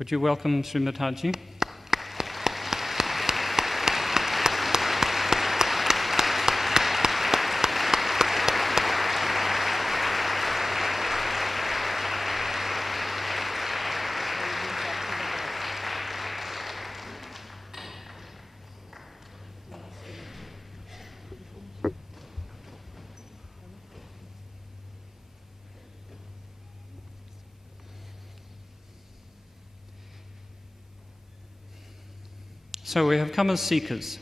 Would you welcome Srimataji? So we have come as seekers,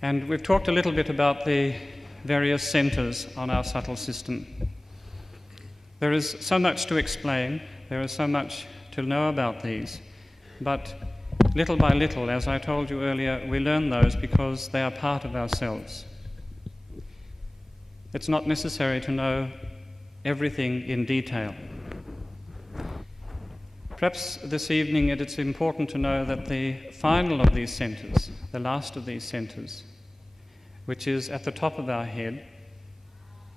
and we've talked a little bit about the various centres on our subtle system. There is so much to explain, there is so much to know about these, but little by little, as I told you earlier, we learn those because they are part of ourselves. It's not necessary to know everything in detail. Perhaps this evening it's important to know that the final of these centres, the last of these centres, which is at the top of our head,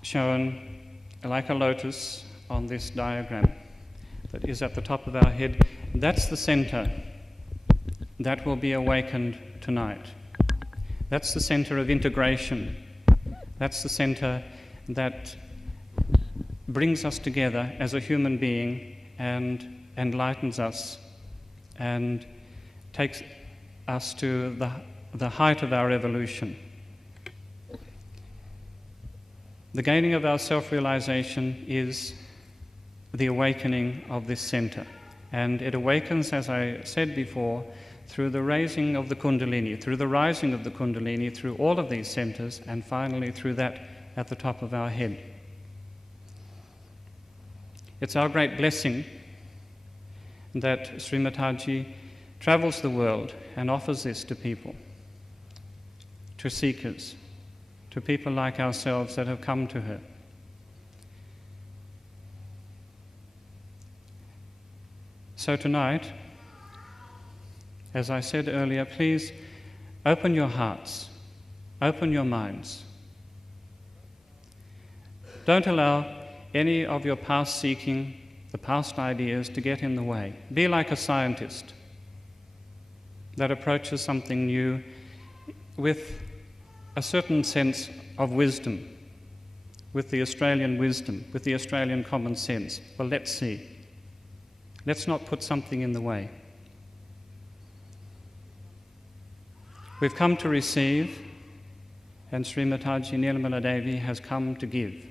shown like a lotus on this diagram, that is at the top of our head, that's the centre that will be awakened tonight. That's the centre of integration. That's the centre that brings us together as a human being and enlightens us and takes us to the height of our evolution. The gaining of our self-realization is the awakening of this centre, and it awakens, as I said before, through the raising of the Kundalini, through the rising of the Kundalini, through all of these centres, and finally through that at the top of our head. It's our great blessing that Srimataji travels the world and offers this to people, to seekers, to people like ourselves that have come to her. So tonight, as I said earlier, please open your hearts, open your minds. Don't allow any of your past seeking, the past ideas, to get in the way. Be like a scientist that approaches something new with a certain sense of wisdom, with the Australian wisdom, with the Australian common sense. Well, let's see. Let's not put something in the way. We've come to receive, and Srimataji Nirmala Devi has come to give.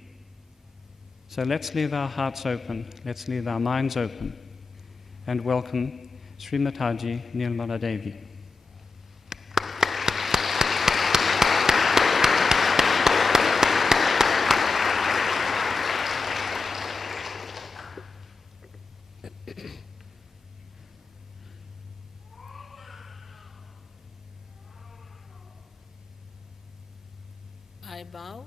So let's leave our hearts open, let's leave our minds open, and welcome Srimataji Nirmala Devi. I bow.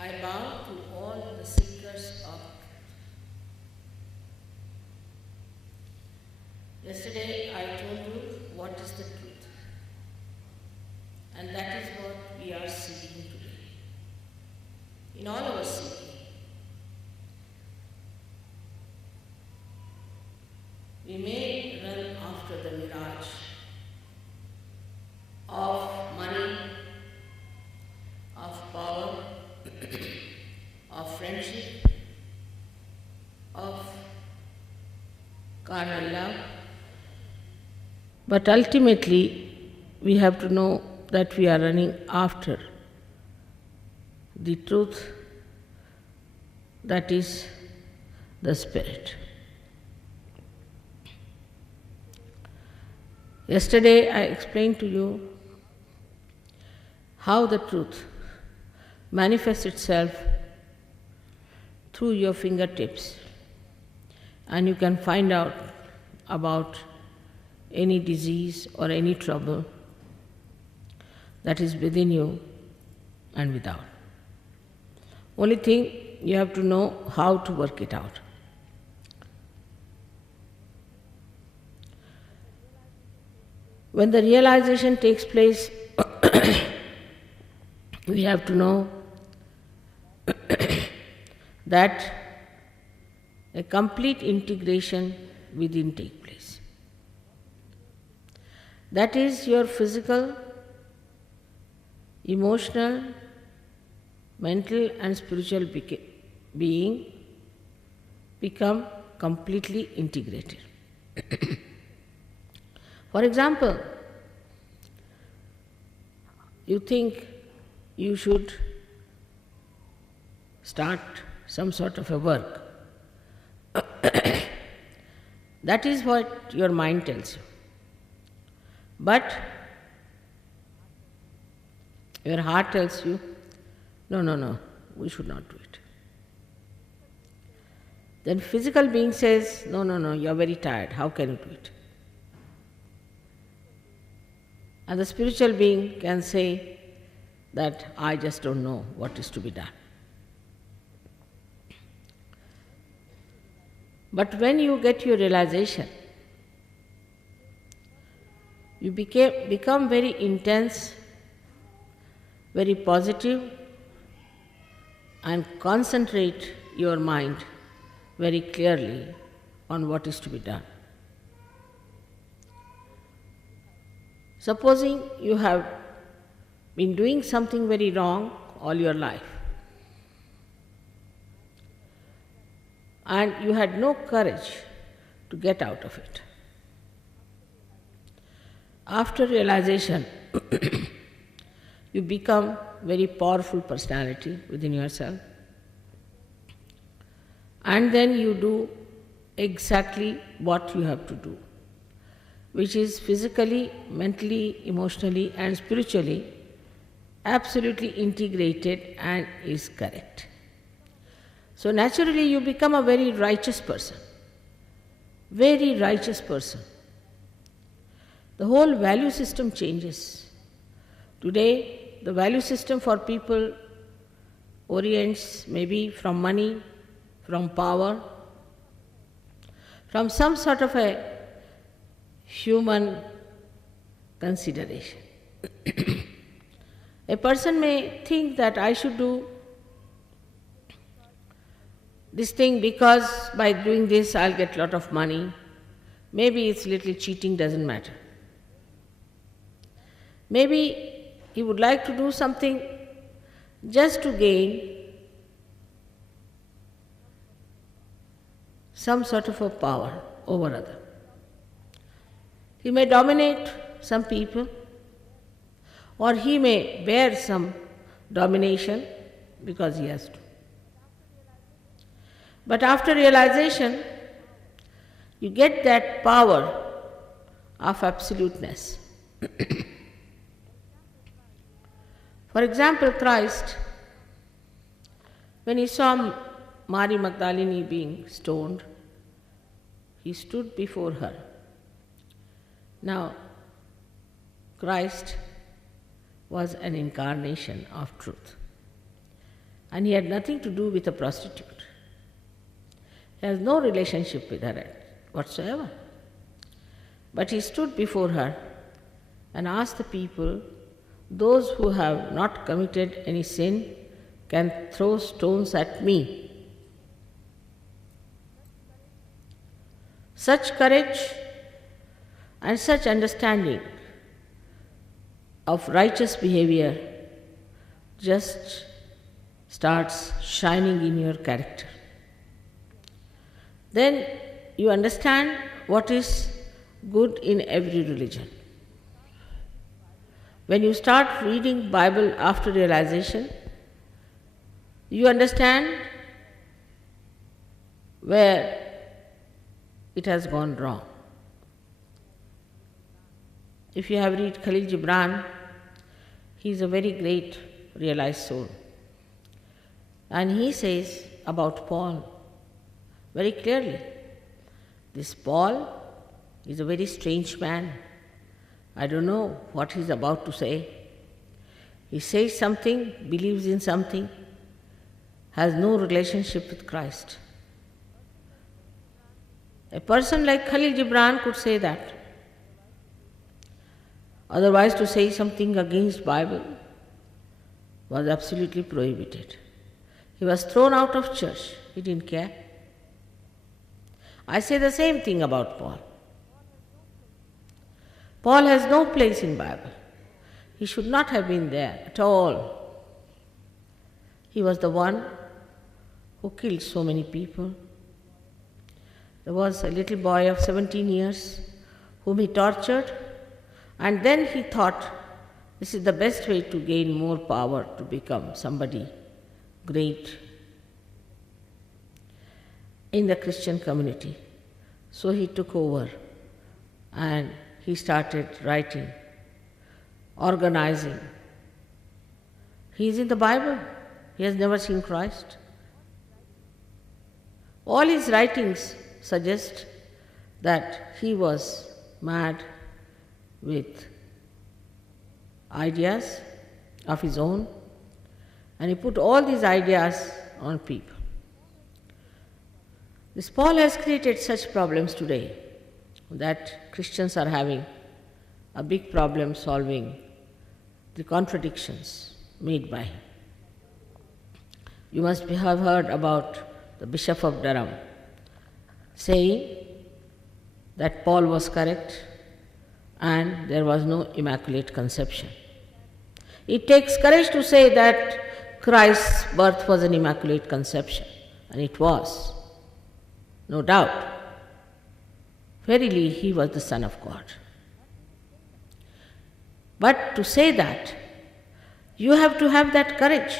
I bow to all the seekers of. Yesterday I told you what is the truth, and that is what we are seeking today. In all our seeking, we may run after the mirage of money, of power, of friendship, of carnal love. But ultimately, we have to know that we are running after the truth, that is the Spirit. Yesterday I explained to you how the truth manifests itself through your fingertips, and you can find out about any disease or any trouble that is within you and without. Only thing, you have to know how to work it out. When the realization takes place, we have to know that a complete integration within takes place. That is, your physical, emotional, mental and spiritual being become completely integrated. For example, you think you should start some sort of a work. That is what your mind tells you. But your heart tells you, no, we should not do it. Then physical being says, no, you are very tired, how can you do it? And the spiritual being can say that I just don't know what is to be done. But when you get your realization, you become very intense, very positive, and concentrate your mind very clearly on what is to be done. Supposing you have been doing something very wrong all your life, and you had no courage to get out of it. After realization, you become very powerful personality within yourself, and then you do exactly what you have to do, which is physically, mentally, emotionally and spiritually absolutely integrated and is correct. So naturally you become a very righteous person, very righteous person. The whole value system changes. Today the value system for people orients maybe from money, from power, from some sort of a human consideration. A person may think that I should do this thing because by doing this I'll get a lot of money. Maybe it's little cheating, doesn't matter. Maybe he would like to do something just to gain some sort of a power over others. He may dominate some people, or he may bear some domination because he has to. But after realization, you get that power of absoluteness. For example, Christ, when he saw Mary Magdalene being stoned, he stood before her. Now, Christ was an incarnation of truth, and he had nothing to do with a prostitute. He has no relationship with her whatsoever. But he stood before her and asked the people, those who have not committed any sin can throw stones at me. Such courage and such understanding of righteous behavior just starts shining in your character. Then you understand what is good in every religion. When you start reading Bible after realization, you understand where it has gone wrong. If you have read Khalil Gibran, he is a very great realized soul. And he says about Paul very clearly, this Paul is a very strange man. I don't know what he's about to say. He says something, believes in something, has no relationship with Christ. A person like Khalil Gibran could say that. Otherwise, to say something against Bible was absolutely prohibited. He was thrown out of church. He didn't care. I say the same thing about Paul. Paul has no place in Bible. He should not have been there at all. He was the one who killed so many people. There was a little boy of 17 years whom he tortured, and then he thought this is the best way to gain more power to become somebody great in the Christian community. So he took over and he started writing, organizing. He is in the Bible. He has never seen Christ. All his writings suggest that he was mad with ideas of his own, and he put all these ideas on people. This Paul has created such problems today that Christians are having a big problem solving the contradictions made by him. You must have heard about the Bishop of Durham saying that Paul was correct and there was no immaculate conception. It takes courage to say that Christ's birth was an immaculate conception, and it was, no doubt. Verily, he was the Son of God. But to say that, you have to have that courage.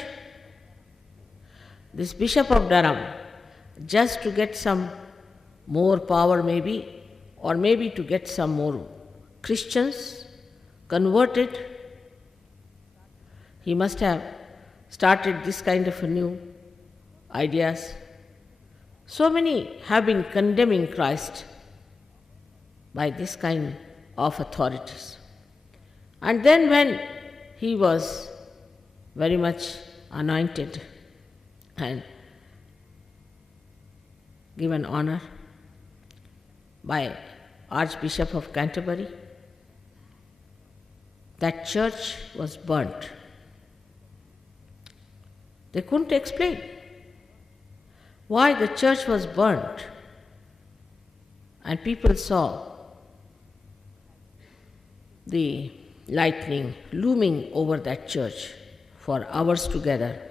This Bishop of Durham, just to get some more power maybe, or maybe to get some more Christians converted, he must have started this kind of a new ideas. So many have been condemning Christ by this kind of authorities. And then when he was very much anointed and given honor by Archbishop of Canterbury, that church was burnt. They couldn't explain why the church was burnt, and people saw the lightning looming over that church for hours together.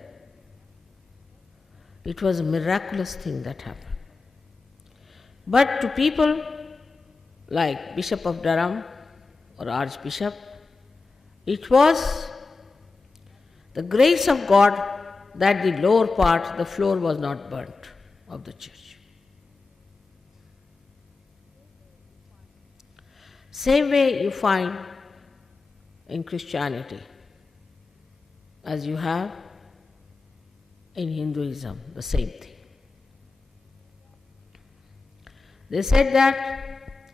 It was a miraculous thing that happened. But to people like Bishop of Durham or Archbishop, it was the grace of God that the lower part, the floor, was not burnt of the church. Same way you find in Christianity as you have in Hinduism, the same thing. They said that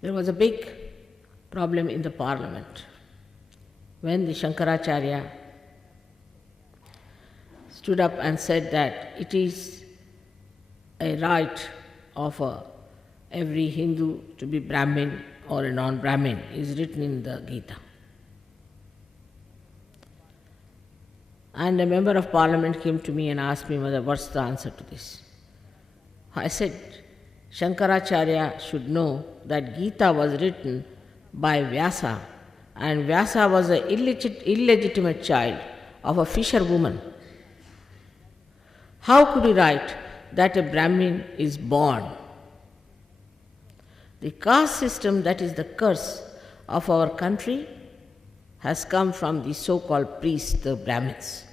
there was a big problem in the parliament when the Shankaracharya stood up and said that it is a right of every Hindu to be Brahmin or a non-Brahmin, is written in the Gita. And a member of parliament came to me and asked me, Mother, what's the answer to this? I said, Shankaracharya should know that Gita was written by Vyasa, and Vyasa was an illegitimate child of a fisherwoman. How could he write that a Brahmin is born? The caste system that is the curse of our country has come from the so-called priests, the Brahmins.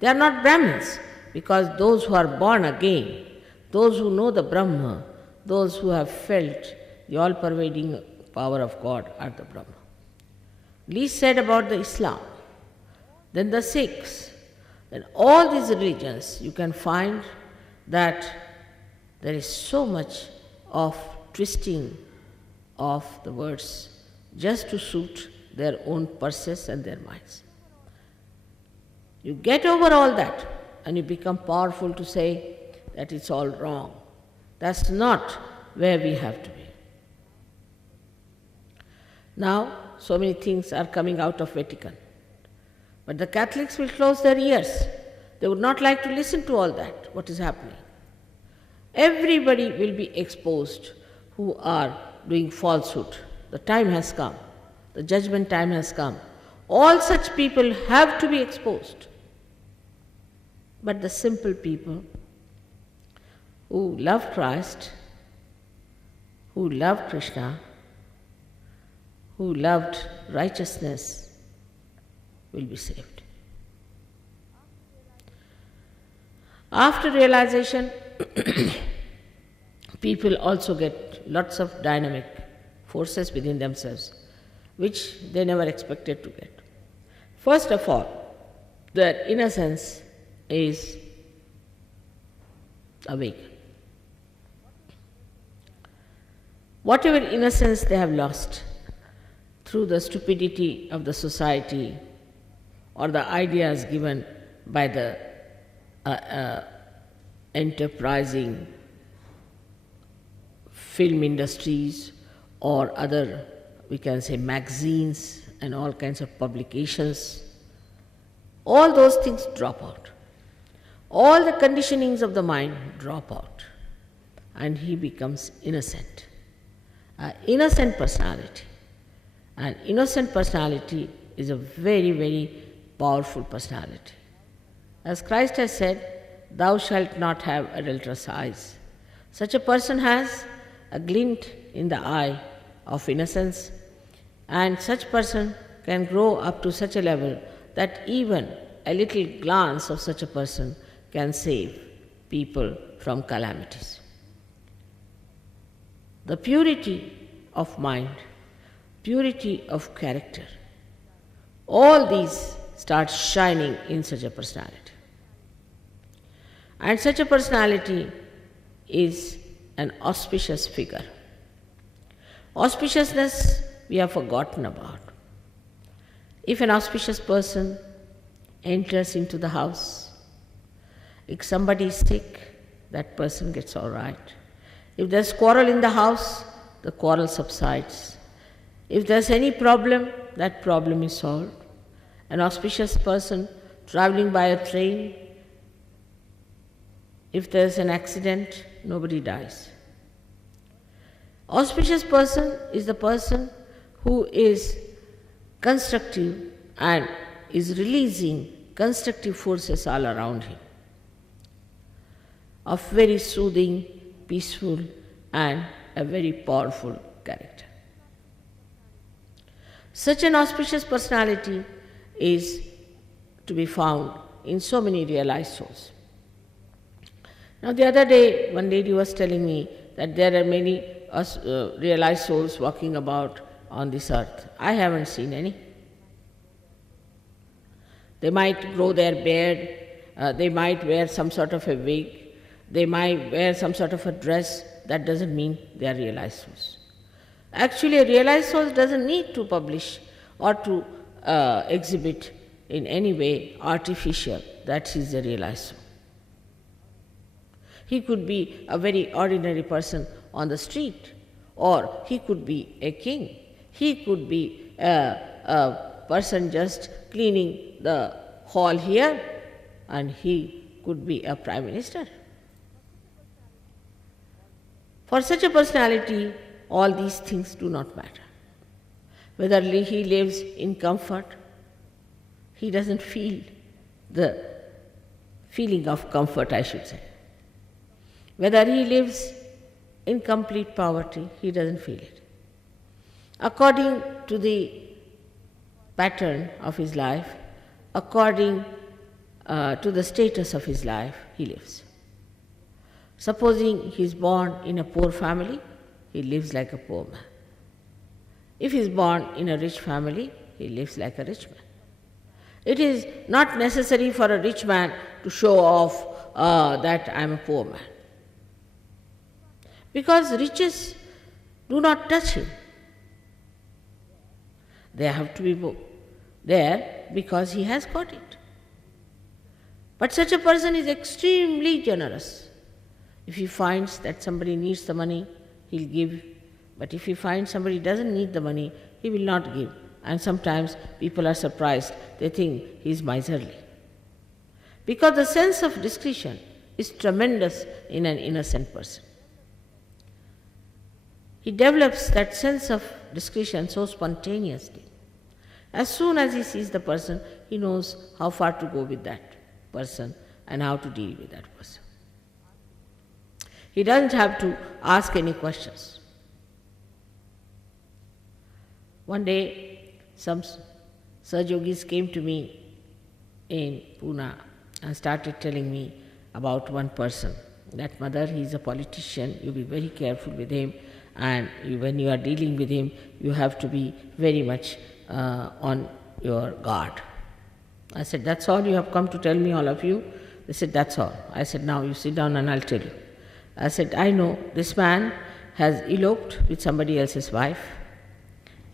They are not Brahmins because those who are born again, those who know the Brahma, those who have felt the all-pervading power of God are the Brahma. Least said about the Islam, then the Sikhs, then all these religions, you can find that there is so much of twisting of the words just to suit their own purses and their minds. You get over all that and you become powerful to say that it's all wrong. That's not where we have to be. Now, so many things are coming out of Vatican. But the Catholics will close their ears. They would not like to listen to all that, what is happening. Everybody will be exposed who are doing falsehood. The time has come. The judgment time has come. All such people have to be exposed. But the simple people who love Christ, who love Krishna, who loved righteousness, will be saved. After realization, people also get lots of dynamic forces within themselves, which they never expected to get. First of all, their innocence is awakened. Whatever innocence they have lost through the stupidity of the society or the ideas given by the enterprising film industries or other, we can say, magazines and all kinds of publications, all those things drop out. All the conditionings of the mind drop out and he becomes innocent. An innocent personality. An innocent personality is a very, very powerful personality. As Christ has said, "Thou shalt not have adulterous eyes." Such a person has a glint in the eye of innocence, and such person can grow up to such a level that even a little glance of such a person can save people from calamities. The purity of mind, purity of character, all these start shining in such a personality. And such a personality is an auspicious figure. Auspiciousness we have forgotten about. If an auspicious person enters into the house, if somebody is sick, that person gets all right. If there's quarrel in the house, the quarrel subsides. If there's any problem, that problem is solved. An auspicious person traveling by a train, if there's an accident, nobody dies. Auspicious person is the person who is constructive and is releasing constructive forces all around him, of very soothing, peaceful and a very powerful character. Such an auspicious personality is to be found in so many realized souls. Now the other day, one lady was telling me that there are many realized souls walking about on this earth. I haven't seen any. They might grow their beard, they might wear some sort of a wig, they might wear some sort of a dress. That doesn't mean they are realized souls. Actually, a realized soul doesn't need to publish or to exhibit in any way artificial that he is a realized soul. He could be a very ordinary person on the street, or he could be a king. He could be a person just cleaning the hall here, and he could be a prime minister. For such a personality, all these things do not matter. Whether he lives in comfort, he doesn't feel the feeling of comfort, I should say. Whether he lives in complete poverty, he doesn't feel it. According to the pattern of his life, according to the status of his life, he lives. Supposing he is born in a poor family, he lives like a poor man. If he is born in a rich family, he lives like a rich man. It is not necessary for a rich man to show off that I am a poor man, because riches do not touch him. They have to be there because he has got it. But such a person is extremely generous. If he finds that somebody needs the money, he'll give. But if he finds somebody doesn't need the money, he will not give. And sometimes people are surprised, they think he is miserly. Because the sense of discretion is tremendous in an innocent person. He develops that sense of discretion so spontaneously. As soon as he sees the person, he knows how far to go with that person and how to deal with that person. He doesn't have to ask any questions. One day, some Sahajogis came to me in Pune and started telling me about one person. That mother, he is a politician, you be very careful with him, and when you are dealing with him, you have to be very much on your guard. I said, that's all you have come to tell me, all of you? They said, that's all. I said, now you sit down and I'll tell you. I said, I know this man has eloped with somebody else's wife,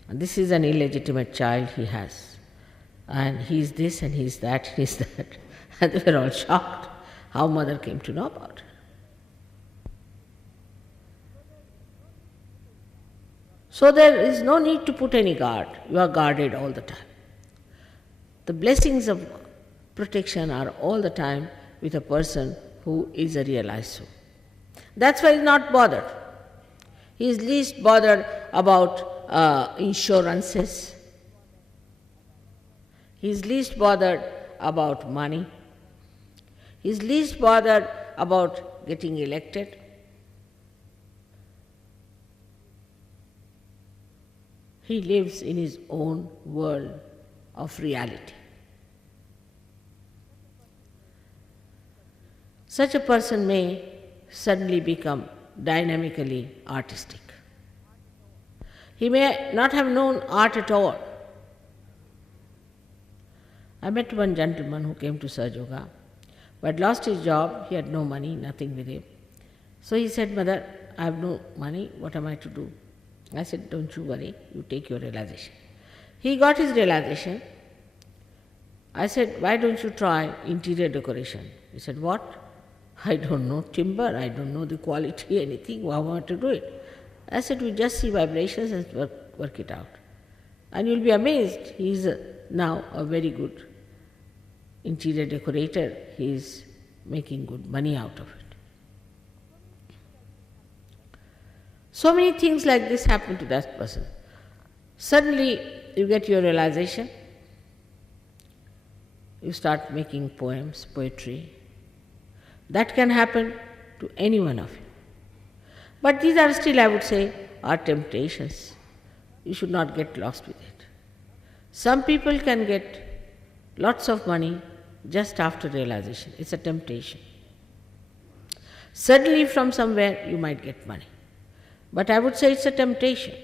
and this is an illegitimate child he has, and he's this and he's that, he's that. And they were all shocked how mother came to know about it. So there is no need to put any guard. You are guarded all the time. The blessings of protection are all the time with a person who is a realized soul. That's why he is not bothered. He is least bothered about insurances. He is least bothered about money. He is least bothered about getting elected. He lives in his own world of reality. Such a person may suddenly become dynamically artistic. He may not have known art at all. I met one gentleman who came to SahajaYoga, but had lost his job, he had no money, nothing with him. So he said, Mother, I have no money, what am I to do? I said, don't you worry, you take your realization. He got his realization. I said, why don't you try interior decoration? He said, what? I don't know timber, I don't know the quality, anything, how am I to do it? I said, we just see vibrations and work it out. And you'll be amazed, he is now a very good interior decorator, he is making good money out of it. So many things like this happen to that person. Suddenly you get your realization, you start making poems, poetry. That can happen to any one of you. But these are still, I would say, are temptations. You should not get lost with it. Some people can get lots of money just after realization. It's a temptation. Suddenly from somewhere you might get money. But I would say it's a temptation.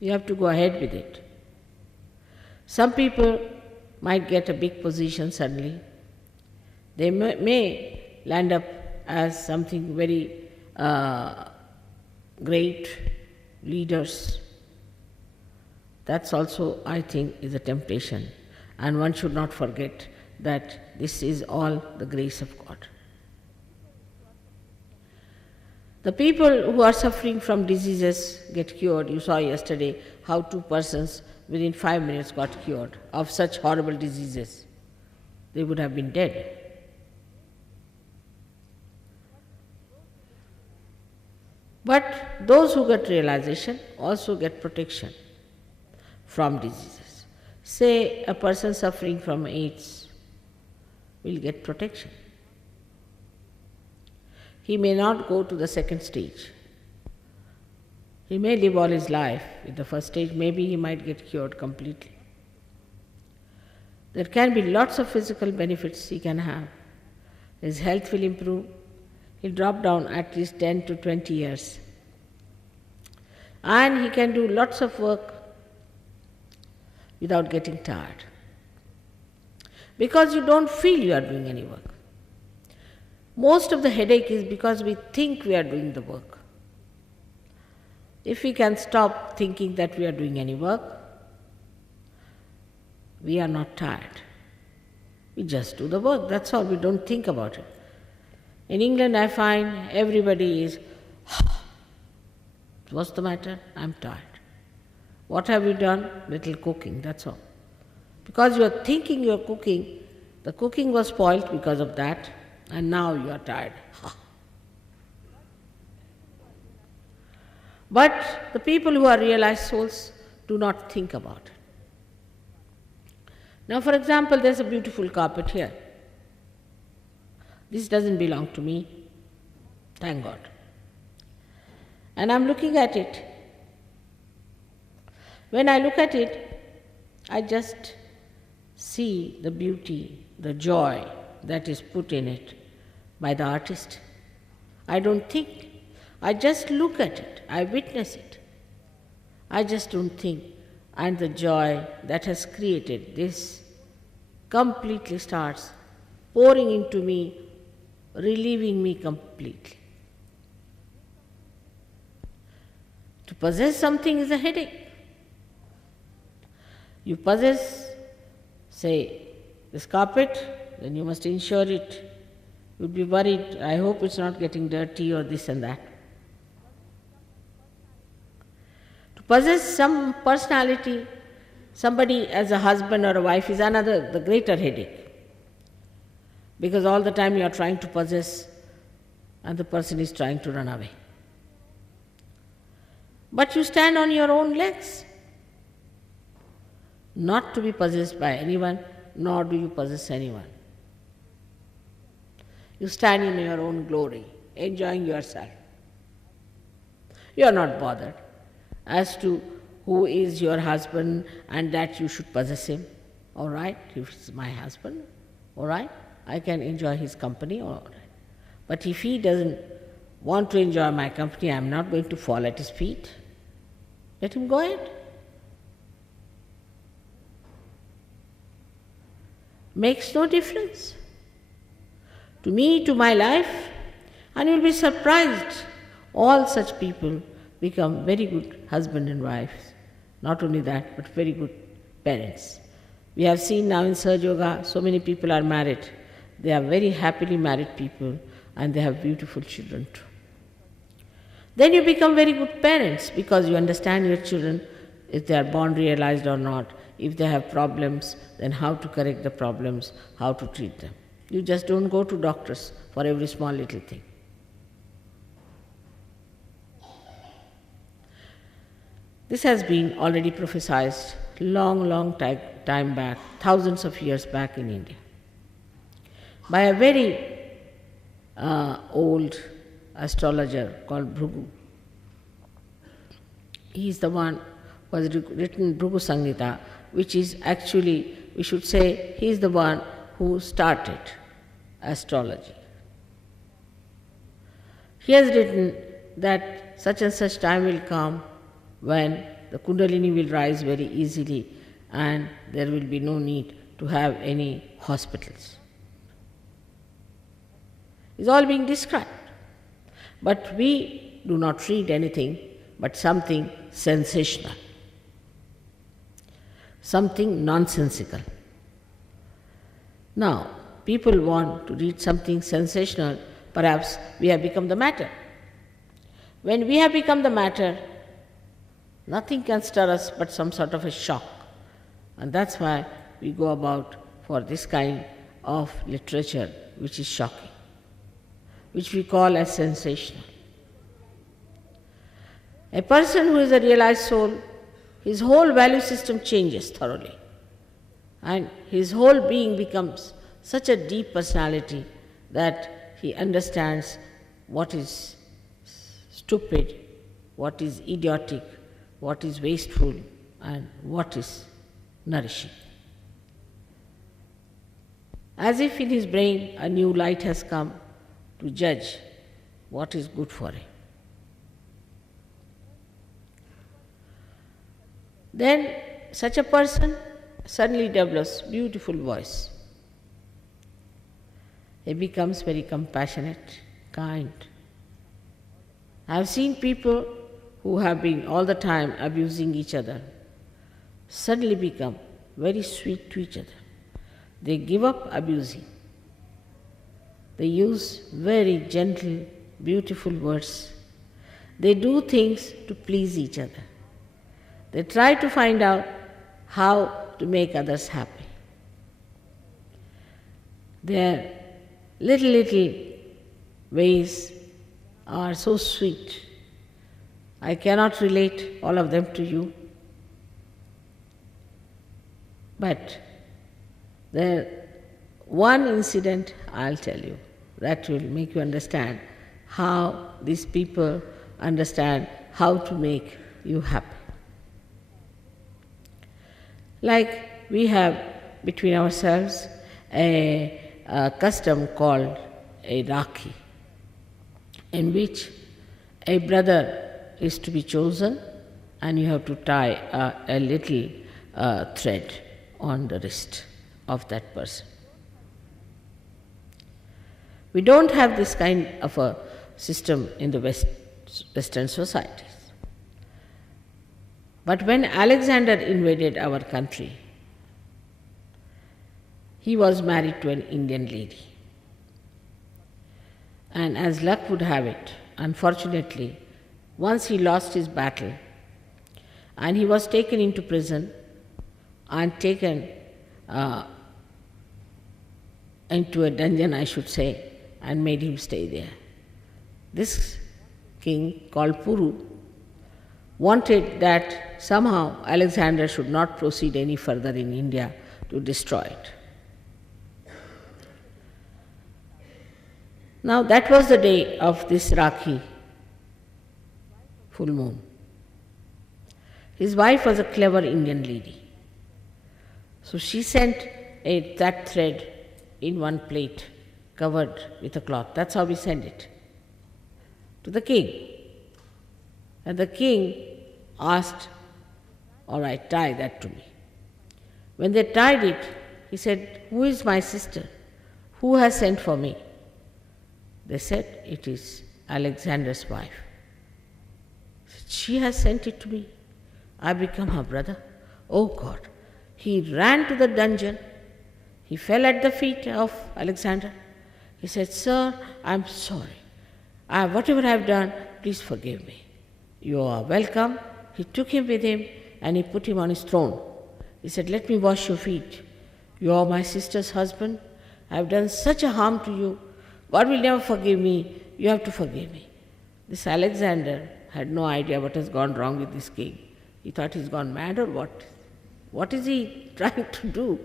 You have to go ahead with it. Some people might get a big position suddenly. They may land up as something very great leaders. That's also, I think, is a temptation. And one should not forget that this is all the grace of God. The people who are suffering from diseases get cured. You saw yesterday how 2 persons within 5 minutes got cured of such horrible diseases. They would have been dead. But those who get realization also get protection from diseases. Say a person suffering from AIDS will get protection. He may not go to the second stage. He may live all his life with the first stage, maybe he might get cured completely. There can be lots of physical benefits he can have. His health will improve. He'll drop down at least 10 to 20 years. And he can do lots of work without getting tired. Because you don't feel you are doing any work. Most of the headache is because we think we are doing the work. If we can stop thinking that we are doing any work, we are not tired. We just do the work, that's all, we don't think about it. In England I find everybody is, what's the matter? I'm tired. What have you done? Little cooking, that's all. Because you are thinking you are cooking, the cooking was spoilt because of that, and now you are tired. But the people who are realized souls do not think about it. Now, for example, there's a beautiful carpet here. This doesn't belong to me, thank God. And I'm looking at it. When I look at it, I just see the beauty, the joy that is put in it by the artist. I don't think, I just look at it, I witness it. I just don't think. And the joy that has created this completely starts pouring into me, relieving me completely. To possess something is a headache. You possess, say, this carpet, then you must insure it. You'd be worried, I hope it's not getting dirty or this and that. To possess some personality, somebody as a husband or a wife is the greater headache. Because all the time you are trying to possess and the person is trying to run away. But you stand on your own legs, not to be possessed by anyone, nor do you possess anyone. You stand in your own glory, enjoying yourself. You are not bothered as to who is your husband and that you should possess him. All right, if it's my husband, all right, I can enjoy his company, all right. But if he doesn't want to enjoy my company, I am not going to fall at his feet. Let him go ahead. Makes no difference to me, to my life, and you will be surprised. All such people become very good husband and wives. Not only that, but very good parents. We have seen now in SahajaYoga, so many people are married. They are very happily married people and they have beautiful children too. Then you become very good parents because you understand your children, if they are born realized or not. If they have problems, then how to correct the problems, how to treat them. You just don't go to doctors for every small little thing. This has been already prophesied long time back, thousands of years back in India, by a very old astrologer called Bhrigu. He is the one who has written Bhrigu Samhita, which is actually, we should say, he is the one who started astrology. He has written that such and such time will come when the Kundalini will rise very easily and there will be no need to have any hospitals. It's all being described. But we do not read anything but something sensational, something nonsensical. Now, people want to read something sensational, perhaps we have become the matter. When we have become the matter, nothing can stir us but some sort of a shock. And that's why we go about for this kind of literature which is shocking, which we call as sensational. A person who is a realized soul, his whole value system changes thoroughly. And his whole being becomes such a deep personality that he understands what is stupid, what is idiotic, what is wasteful, and what is nourishing. As if in his brain a new light has come to judge what is good for him. Then such a person suddenly develops beautiful voice. He becomes very compassionate, kind. I have seen people who have been all the time abusing each other suddenly become very sweet to each other. They give up abusing. They use very gentle, beautiful words. They do things to please each other. They try to find out how to make others happy. Their little ways are so sweet. I cannot relate all of them to you, but there one incident I'll tell you that will make you understand how these people understand how to make you happy. Like we have between ourselves a custom called a Rakhi, in which a brother is to be chosen and you have to tie a little thread on the wrist of that person. We don't have this kind of a system in the Western societies. But when Alexander invaded our country, he was married to an Indian lady. And as luck would have it, unfortunately, once he lost his battle and he was taken into prison and taken into a dungeon, I should say, and made him stay there. This king called Puru wanted that somehow Alexander should not proceed any further in India to destroy it. Now that was the day of this Rakhi, full moon. His wife was a clever Indian lady. So she sent that thread in one plate covered with a cloth. That's how we send it to the king. And the king asked, all right, tie that to me. When they tied it, he said, who is my sister? Who has sent for me? They said, it is Alexander's wife. She has sent it to me. I become her brother. Oh God. He ran to the dungeon. He fell at the feet of Alexander. He said, sir, I'm sorry. Whatever I've done, please forgive me. You are welcome. He took him with him and he put him on his throne. He said, let me wash your feet. You are my sister's husband. I've done such a harm to you. God will never forgive me. You have to forgive me. This Alexander had no idea what has gone wrong with this king. He thought he's gone mad or what? What is he trying to do?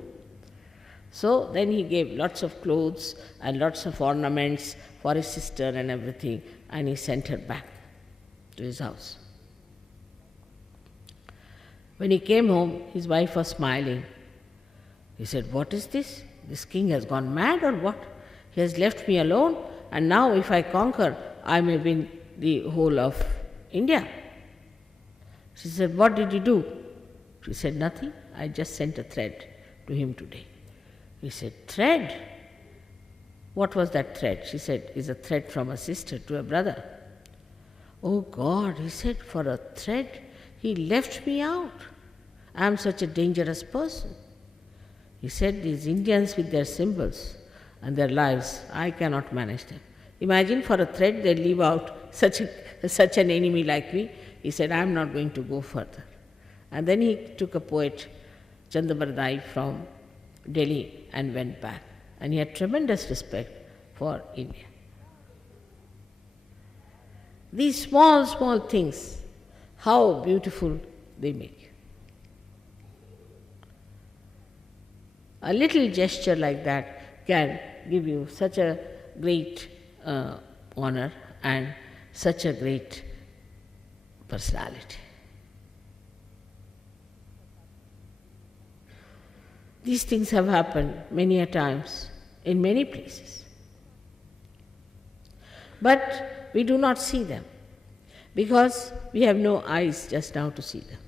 So then he gave lots of clothes and lots of ornaments for his sister and everything, and he sent her back to his house. When he came home, his wife was smiling. He said, what is this? This king has gone mad or what? He has left me alone, and now if I conquer, I may win the whole of India. She said, what did you do? She said, nothing. I just sent a thread to him today. He said, thread? What was that thread? She said, it's a thread from a sister to a brother. Oh God, he said, for a thread, he left me out. I am such a dangerous person. He said, these Indians with their symbols and their lives, I cannot manage them. Imagine for a thread they leave out such an enemy like me. He said, I am not going to go further. And then he took a poet, Chandabardai, from Delhi and went back. And he had tremendous respect for India. These small, small things, how beautiful they make. A little gesture like that can give you such a great honor and such a great personality. These things have happened many a times in many places. But we do not see them because we have no eyes just now to see them.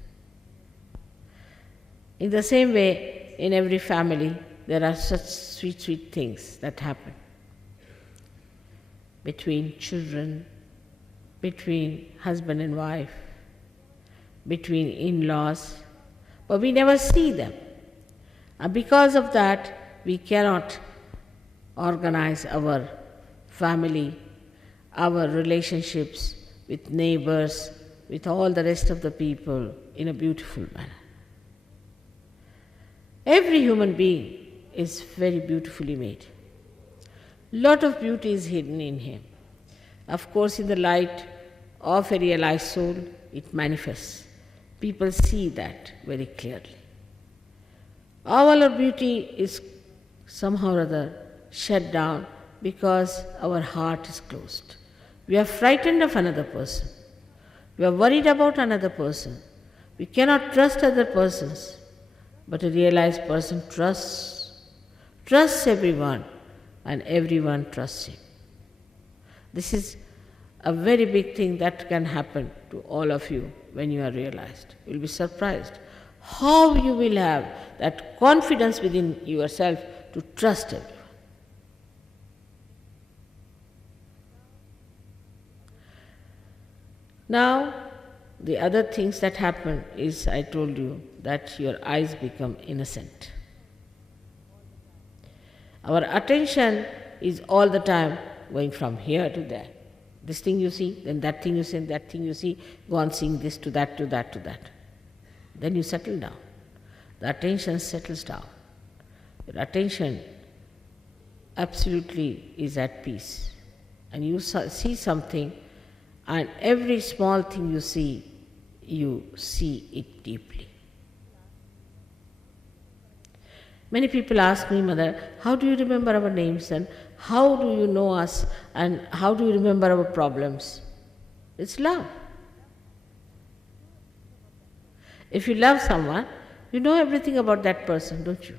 In the same way, in every family, there are such sweet, sweet things that happen between children, between husband and wife, between in-laws, but we never see them. And because of that, we cannot organize our family, our relationships with neighbors, with all the rest of the people in a beautiful manner. Every human being is very beautifully made. Lot of beauty is hidden in him. Of course, in the light of a realized soul, it manifests. People see that very clearly. All our beauty is somehow or other shut down because our heart is closed. We are frightened of another person. We are worried about another person. We cannot trust other persons. But a realized person trusts everyone, and everyone trusts him. This is a very big thing that can happen to all of you when you are realized. You will be surprised how you will have that confidence within yourself to trust everyone. Now, the other things that happen is, I told you, that your eyes become innocent. Our attention is all the time going from here to there. This thing you see, then that thing you see, and that thing you see, go on seeing this to that, to that, to that. Then you settle down. The attention settles down. Your attention absolutely is at peace. And you see something, and every small thing you see it deeply. Many people ask me, Mother, how do you remember our names, and how do you know us, and how do you remember our problems? It's love. If you love someone, you know everything about that person, don't you?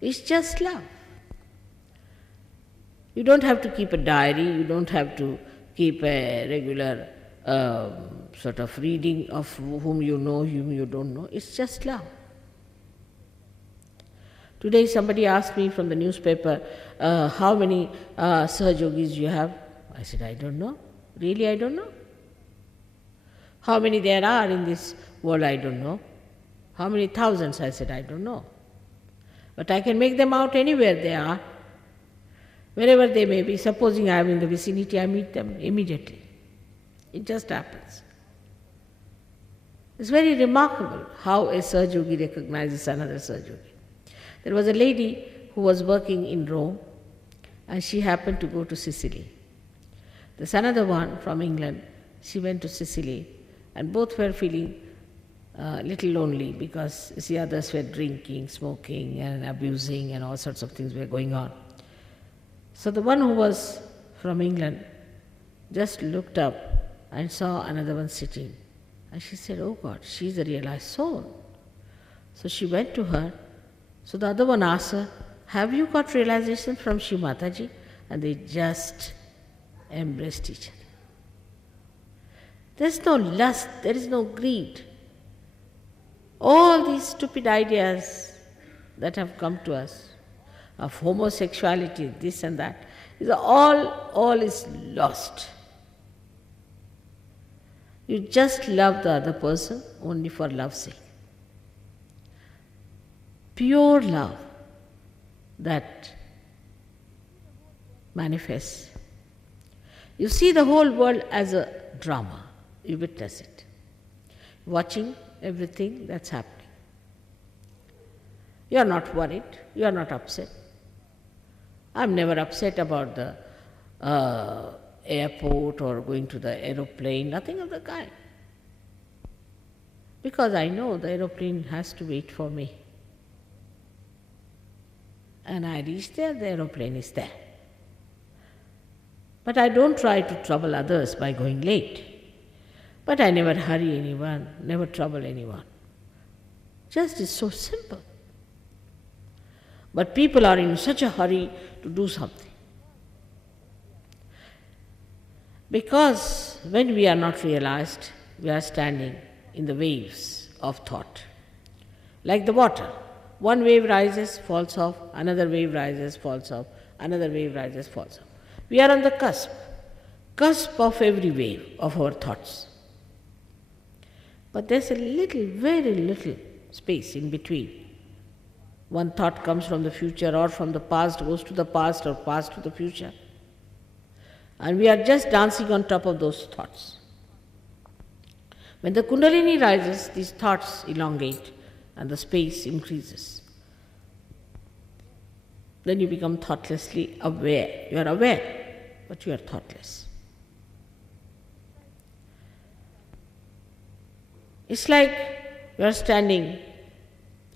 It's just love. You don't have to keep a diary, you don't have to keep a regular sort of reading of whom you know, whom you don't know. It's just love. Today somebody asked me from the newspaper, how many SahajaYogis you have? I said, I don't know. Really, I don't know. How many there are in this world? I don't know. How many thousands? I said, I don't know. But I can make them out anywhere they are. Wherever they may be, supposing I am in the vicinity, I meet them immediately. It just happens. It's very remarkable how a SahajaYogi recognizes another SahajaYogi. There was a lady who was working in Rome, and she happened to go to Sicily. There's another one from England. She went to Sicily, and both were feeling a little lonely because the others were drinking, smoking, and abusing, and all sorts of things were going on. So the one who was from England just looked up and saw another one sitting. And she said, oh God, she's a realized soul. So she went to her. So the other one asked her, have you got realization from Shri Mataji? And they just embraced each other. There's no lust, there is no greed. All these stupid ideas that have come to us of homosexuality, this and that, is all is lost. You just love the other person only for love's sake. Pure love that manifests. You see the whole world as a drama. You witness it. Watching everything that's happening. You are not worried. You are not upset. I'm never upset about the airport or going to the aeroplane, nothing of the kind. Because I know the aeroplane has to wait for me. And I reach there, the aeroplane is there. But I don't try to trouble others by going late. But I never hurry anyone, never trouble anyone. Just it's so simple. But people are in such a hurry to do something. Because when we are not realized, we are standing in the waves of thought. Like the water. One wave rises, falls off, another wave rises, falls off, another wave rises, falls off. We are on the cusp of every wave of our thoughts. But there's a little, very little space in between. One thought comes from the future or from the past, goes to the past or past to the future. And we are just dancing on top of those thoughts. When the Kundalini rises, these thoughts elongate and the space increases. Then you become thoughtlessly aware. You are aware, but you are thoughtless. It's like you are standing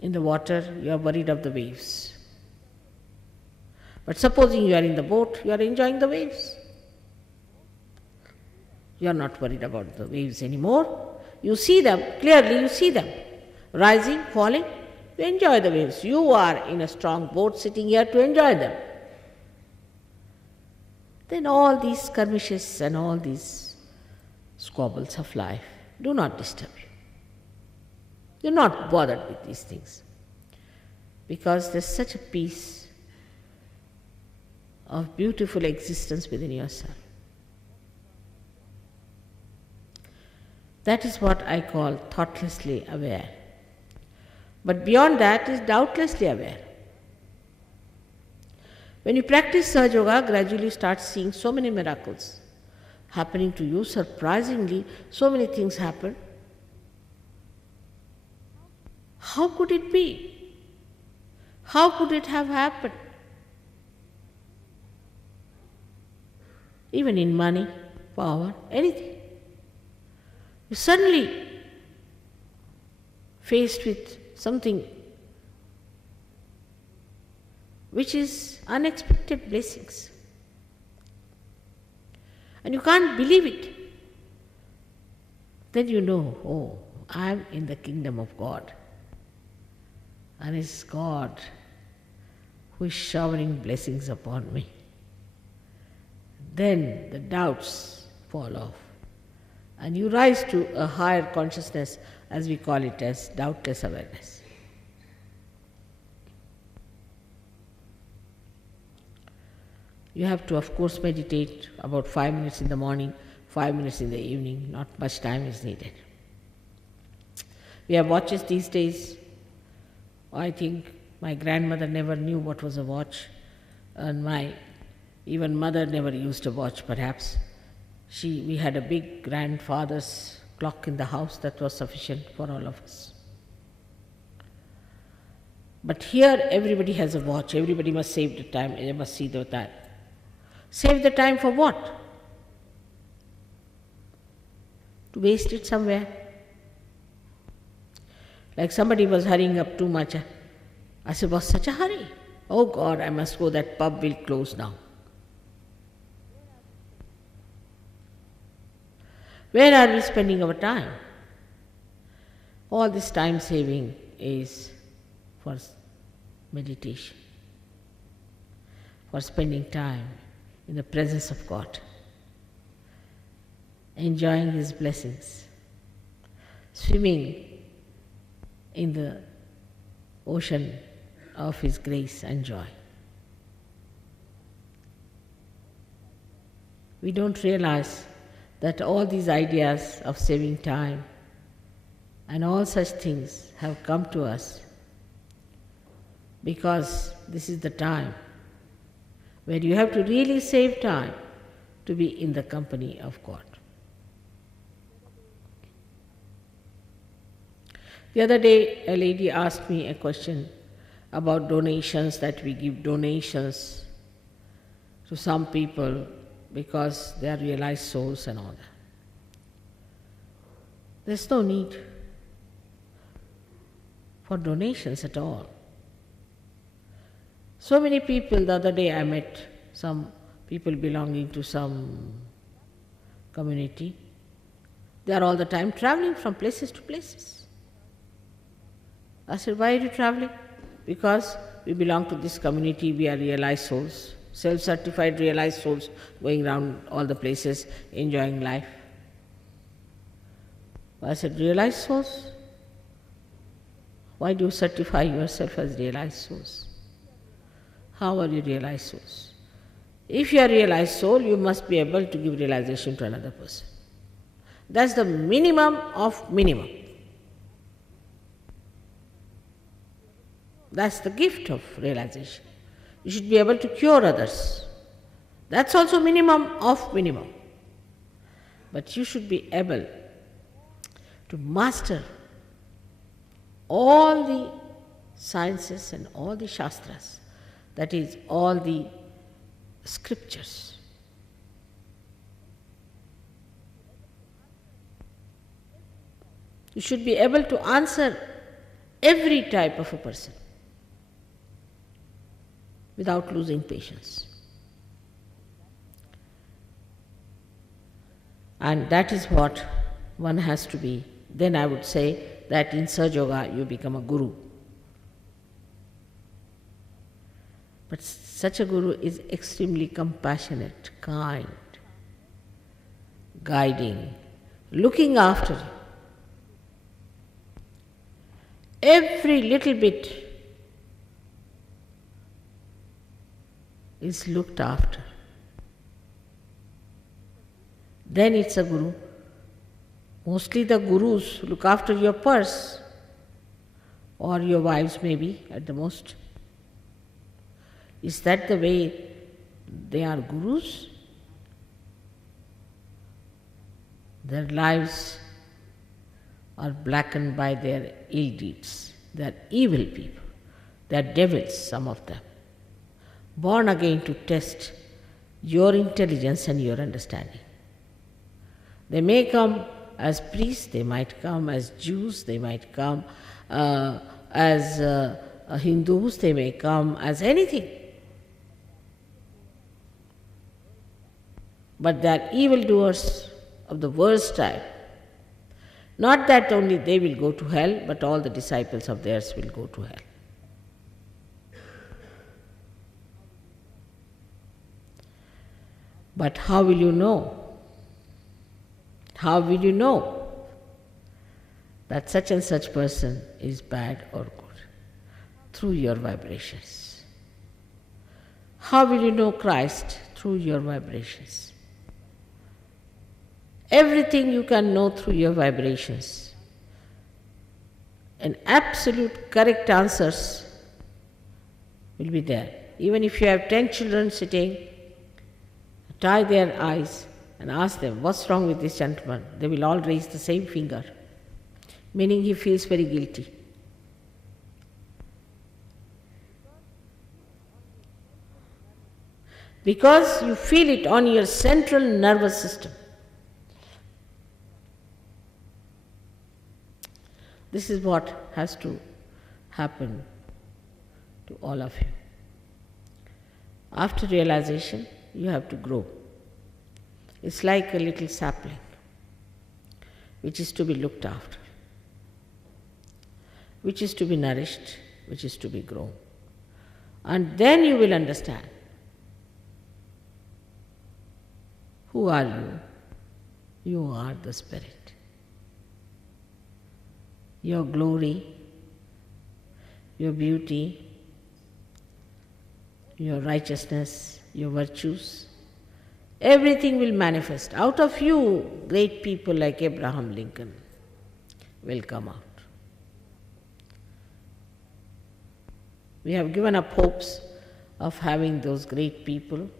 in the water, you are worried of the waves. But supposing you are in the boat, you are enjoying the waves. You are not worried about the waves anymore. You see them, clearly you see them. Rising, falling, you enjoy the waves. You are in a strong boat sitting here to enjoy them. Then all these skirmishes and all these squabbles of life do not disturb you. You're not bothered with these things. Because there's such a peace of beautiful existence within yourself. That is what I call thoughtlessly aware. But beyond that is doubtlessly aware. When you practice SahajaYoga, gradually you start seeing so many miracles happening to you. Surprisingly, so many things happen. How could it be? How could it have happened? Even in money, power, anything. You're suddenly faced with something which is unexpected blessings. And you can't believe it. Then you know, oh, I am in the kingdom of God. And it's God who is showering blessings upon me. Then the doubts fall off. And you rise to a higher consciousness, as we call it as doubtless awareness. You have to, of course, meditate about 5 minutes in the morning, 5 minutes in the evening. Not much time is needed. We have watches these days. I think my grandmother never knew what was a watch, and my even mother never used a watch, perhaps. We had a big grandfather's clock in the house that was sufficient for all of us. But here everybody has a watch, everybody must save the time, they must see the time. Save the time for what? To waste it somewhere. Like somebody was hurrying up too much. I said, what's such a hurry? Oh God, I must go, that pub will close now. Where are we spending our time? All this time saving is for meditation, for spending time in the presence of God, enjoying His blessings, swimming in the ocean of His grace and joy. We don't realize that all these ideas of saving time and all such things have come to us because this is the time where you have to really save time to be in the company of God. The other day, a lady asked me a question about donations, that we give donations to some people because they are realized souls and all that. There's no need for donations at all. So many people, the other day I met some people belonging to some community. They are all the time traveling from places to places. I said, why are you traveling? Because we belong to this community, we are realized souls, self-certified realized souls, going around all the places, enjoying life. I said, realized souls? Why do you certify yourself as realized souls? How are you realized souls? If you are realized soul, you must be able to give realization to another person. That's the minimum of minimum. That's the gift of realization. You should be able to cure others. That's also minimum of minimum. But you should be able to master all the sciences and all the shastras, that is, all the scriptures. You should be able to answer every type of a person without losing patience. And that is what one has to be. Then I would say that in SahajaYoga you become a guru. But such a guru is extremely compassionate, kind, guiding, looking after you. Every little bit is looked after. Then it's a guru. Mostly the gurus look after your purse, or your wives maybe at the most. Is that the way they are gurus? Their lives are blackened by their ill deeds. They are evil people. They are devils, some of them, born again to test your intelligence and your understanding. They may come as priests, they might come as Jews, they might come as Hindus, they may come as anything. But they are evildoers of the worst type. Not that only they will go to hell, but all the disciples of theirs will go to hell. But how will you know? How will you know that such and such person is bad or good? Through your vibrations. How will you know Christ? Through your vibrations. Everything you can know through your vibrations. And absolute correct answers will be there. Even if you have 10 children sitting, tie their eyes and ask them, what's wrong with this gentleman? They will all raise the same finger, meaning he feels very guilty. Because you feel it on your central nervous system. This is what has to happen to all of you. After realization, you have to grow. It's like a little sapling which is to be looked after, which is to be nourished, which is to be grown. And then you will understand. Who are you? You are the Spirit. Your glory, your beauty, your righteousness, your virtues, everything will manifest. Out of you, great people like Abraham Lincoln will come out. We have given up hopes of having those great people.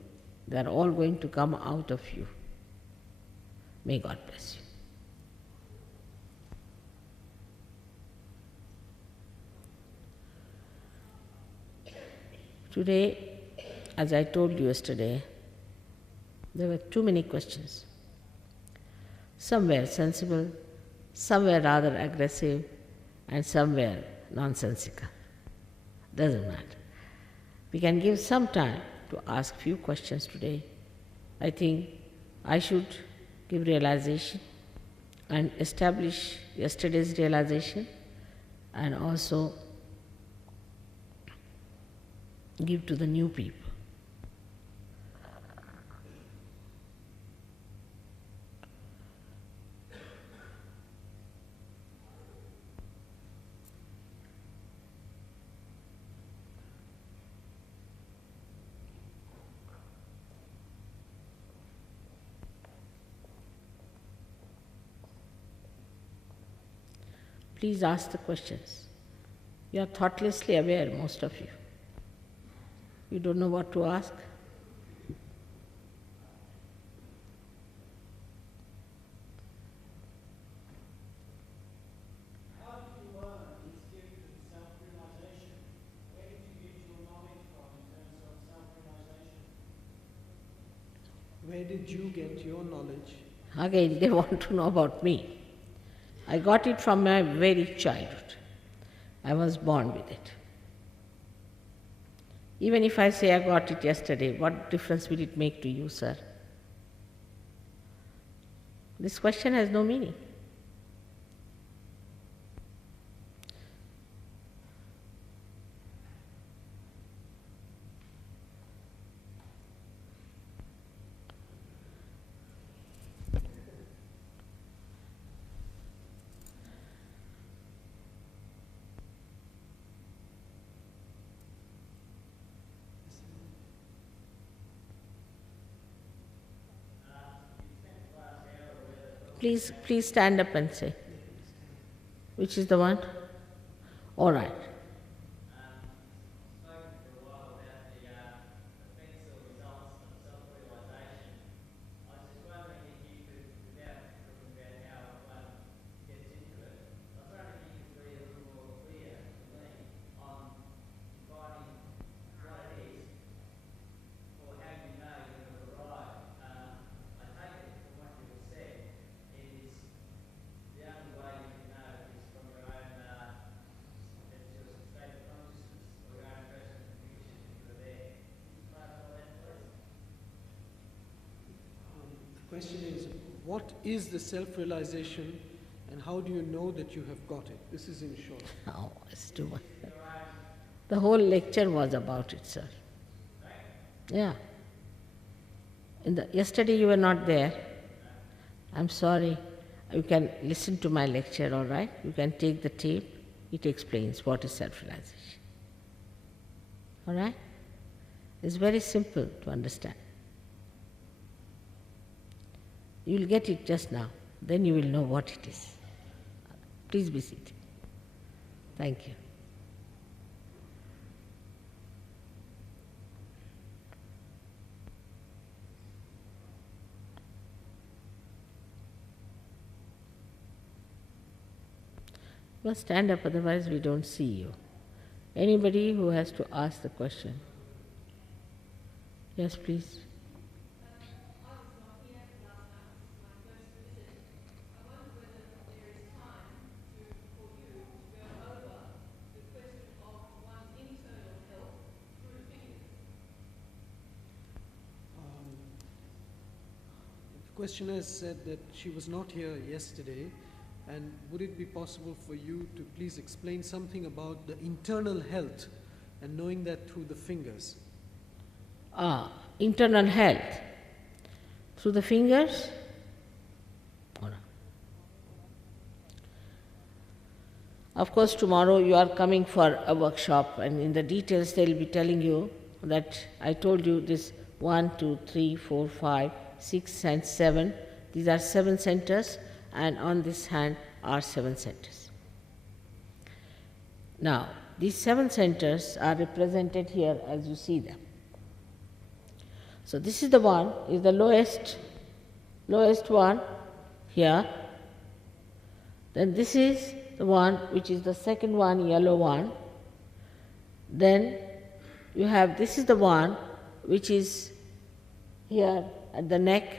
They are all going to come out of you. May God bless you. Today, as I told you yesterday, there were too many questions. Some were sensible, some were rather aggressive, and some were nonsensical. Doesn't matter. We can give some time to ask few questions today. I think I should give realization and establish yesterday's realization, and also give to the new people. Please ask the questions. You are thoughtlessly aware, most of you. You don't know what to ask. Where did you get your knowledge? Again, they want to know about me. I got it from my very childhood. I was born with it. Even if I say I got it yesterday, what difference will it make to you, sir? This question has no meaning. Please stand up and say. Which is the one? All right. The question is, what is the self-realization and how do you know that you have got it? This is in short. Oh, it's too much. The whole lecture was about it, sir. Yeah. Yesterday you were not there. I'm sorry. You can listen to my lecture, all right? You can take the tape. It explains what is self-realization. All right? It's very simple to understand. You will get it just now. Then you will know what it is. Please be seated. Thank you. You must stand up, otherwise we don't see you. Anybody who has to ask the question? Yes, please. The questioner said that she was not here yesterday, and would it be possible for you to please explain something about the internal health and knowing that through the fingers? Internal health. Through the fingers? Of course, tomorrow you are coming for a workshop, and in the details they will be telling you that I told you this 1, 2, 3, 4, 5, 6 and 7. These are 7 centers, and on this hand are 7 centers. Now, these 7 centers are represented here as you see them. So this is the one, is the lowest one here. Then this is the one which is the second one, yellow one. Then you have, this is the one which is here at the neck,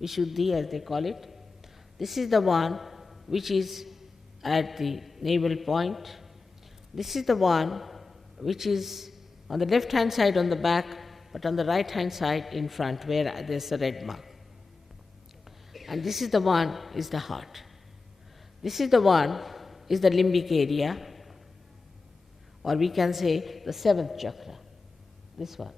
Vishuddhi as they call it. This is the one which is at the navel point. This is the one which is on the left hand side on the back, but on the right hand side in front where there is a red mark. And this is the one is the heart. This is the one is the limbic area, or we can say the 7th chakra, this one.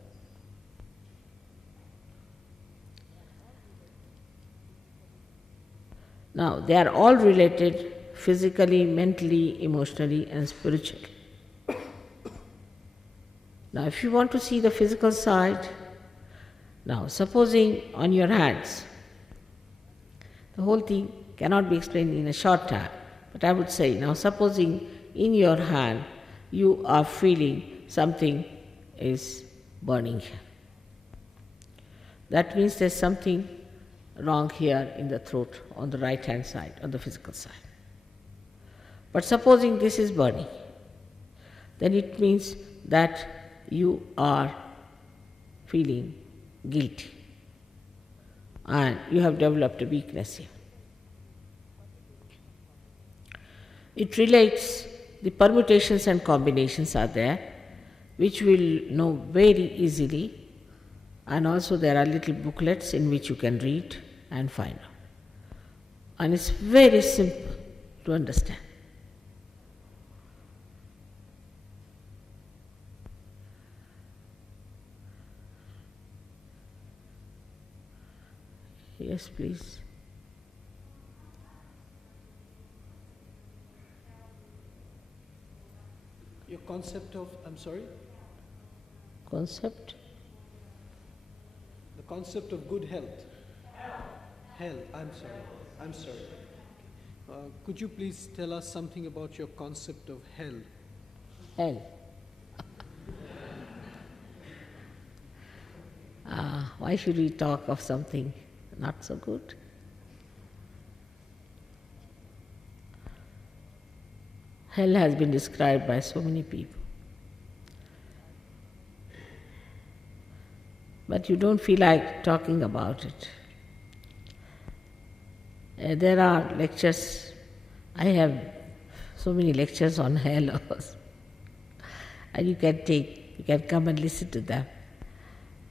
Now, they are all related physically, mentally, emotionally and spiritually. Now, if you want to see the physical side, now supposing on your hands, the whole thing cannot be explained in a short time, but I would say, now supposing in your hand you are feeling something is burning here. That means there's something wrong here in the throat on the right hand side, on the physical side. But supposing this is burning, then it means that you are feeling guilty. and you have developed a weakness here. It relates, the permutations and combinations are there, which we'll know very easily, and also there are little booklets in which you can read and find out. And it's very simple to understand. Yes, please. Your concept of, I'm sorry? Concept? The concept of good health. Hell, I'm sorry. Could you please tell us something about your concept of hell? Hell. Why should we talk of something not so good? Hell has been described by so many people. But you don't feel like talking about it. There are lectures, I have so many lectures on hell also. And you can come and listen to them.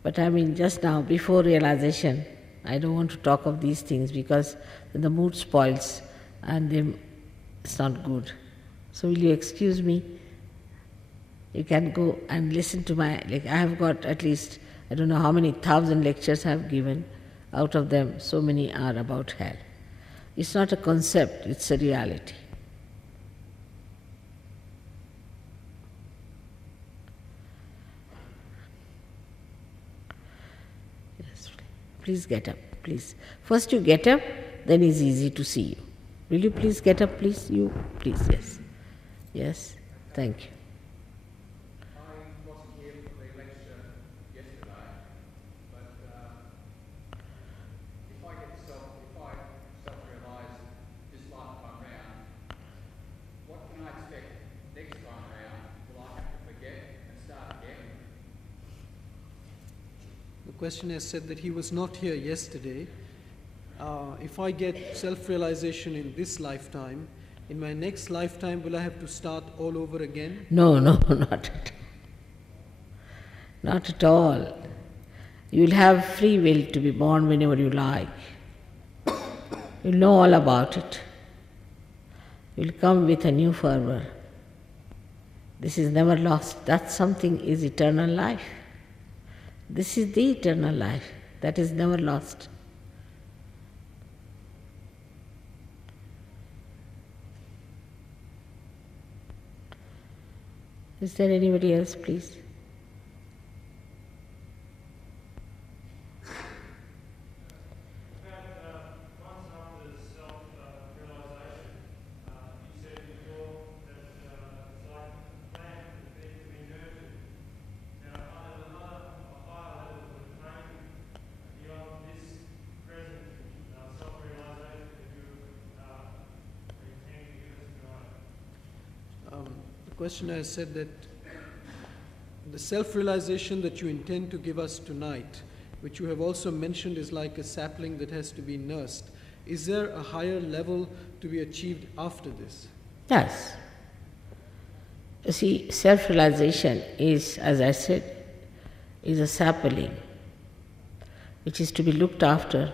But I mean, just now, before realization, I don't want to talk of these things because the mood spoils and it's not good. So will you excuse me? You can go and listen to I have got at least, I don't know how many 1,000 lectures I have given. Out of them, so many are about hell. It's not a concept, it's a reality. Yes, please get up, please. First you get up, then it's easy to see you. Will you please get up, please? You, please, yes. Yes, thank you. I wasn't here for the lecture yesterday, but if I self-realise this lifetime round, what can I expect next time round? Will I have to forget and start again? The questioner said that he was not here yesterday. If I get self-realization in this lifetime, in my next lifetime, will I have to start all over again? No, not at all. Not at all. You will have free will to be born whenever you like. You'll know all about it. You'll come with a new fervor. This is never lost. That something is eternal life. This is the eternal life that is never lost. Is there anybody else, please? Once after self-realization, you said before that it's like a plant that needs to be nurtured. Now, are there higher levels of training beyond this present self-realization that you intend to give us tonight? The questioner has said that the self-realization that you intend to give us tonight, which you have also mentioned is like a sapling that has to be nursed. Is there a higher level to be achieved after this? Yes. You see, self-realization is, as I said, is a sapling which is to be looked after,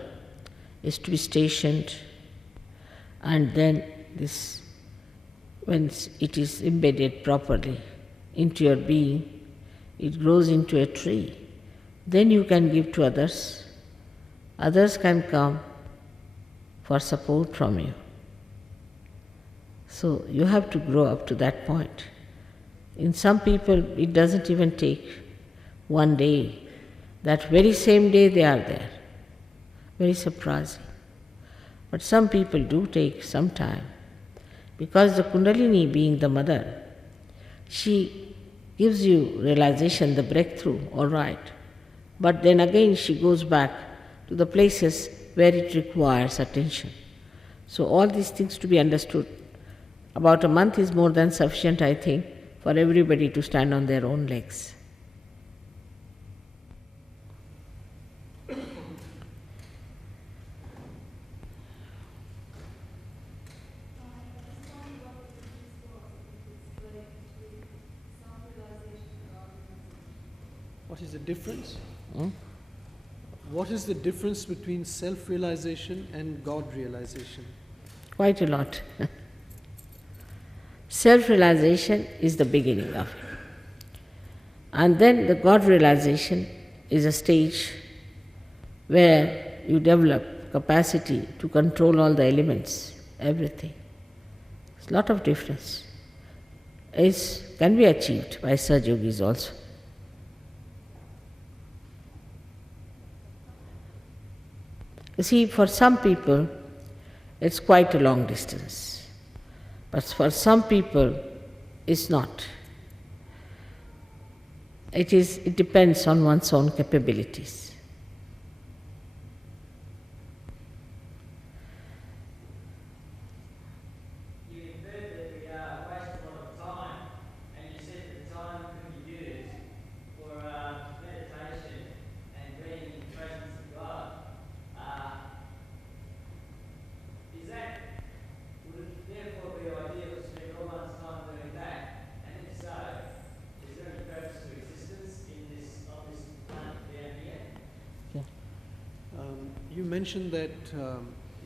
is to be stationed, and then this, when it is embedded properly into your being, it grows into a tree. Then you can give to others. Others can come for support from you. So you have to grow up to that point. In some people, it doesn't even take one day. That very same day they are there. Very surprising. But some people do take some time. Because the Kundalini, being the mother, she gives you realization, the breakthrough, all right. But then again she goes back to the places where it requires attention. So all these things to be understood. About a month is more than sufficient, I think, for everybody to stand on their own legs. What is the difference? Hmm? What is the difference between self-realization and God-realization? Quite a lot. Self-realization is the beginning of it. And then the God-realization is a stage where you develop capacity to control all the elements, everything. There's a lot of difference. Can be achieved by Sahaja-yogis also. You see, for some people, it's quite a long distance. But for some people, it's not. It depends on one's own capabilities. You inferred that we waste a lot of time, and you said that the time could be used for meditation and being in the presence of God. Would it therefore be ideal to spend all one's time doing that? And if so, is there any purpose to existence on this planet down here? You mentioned that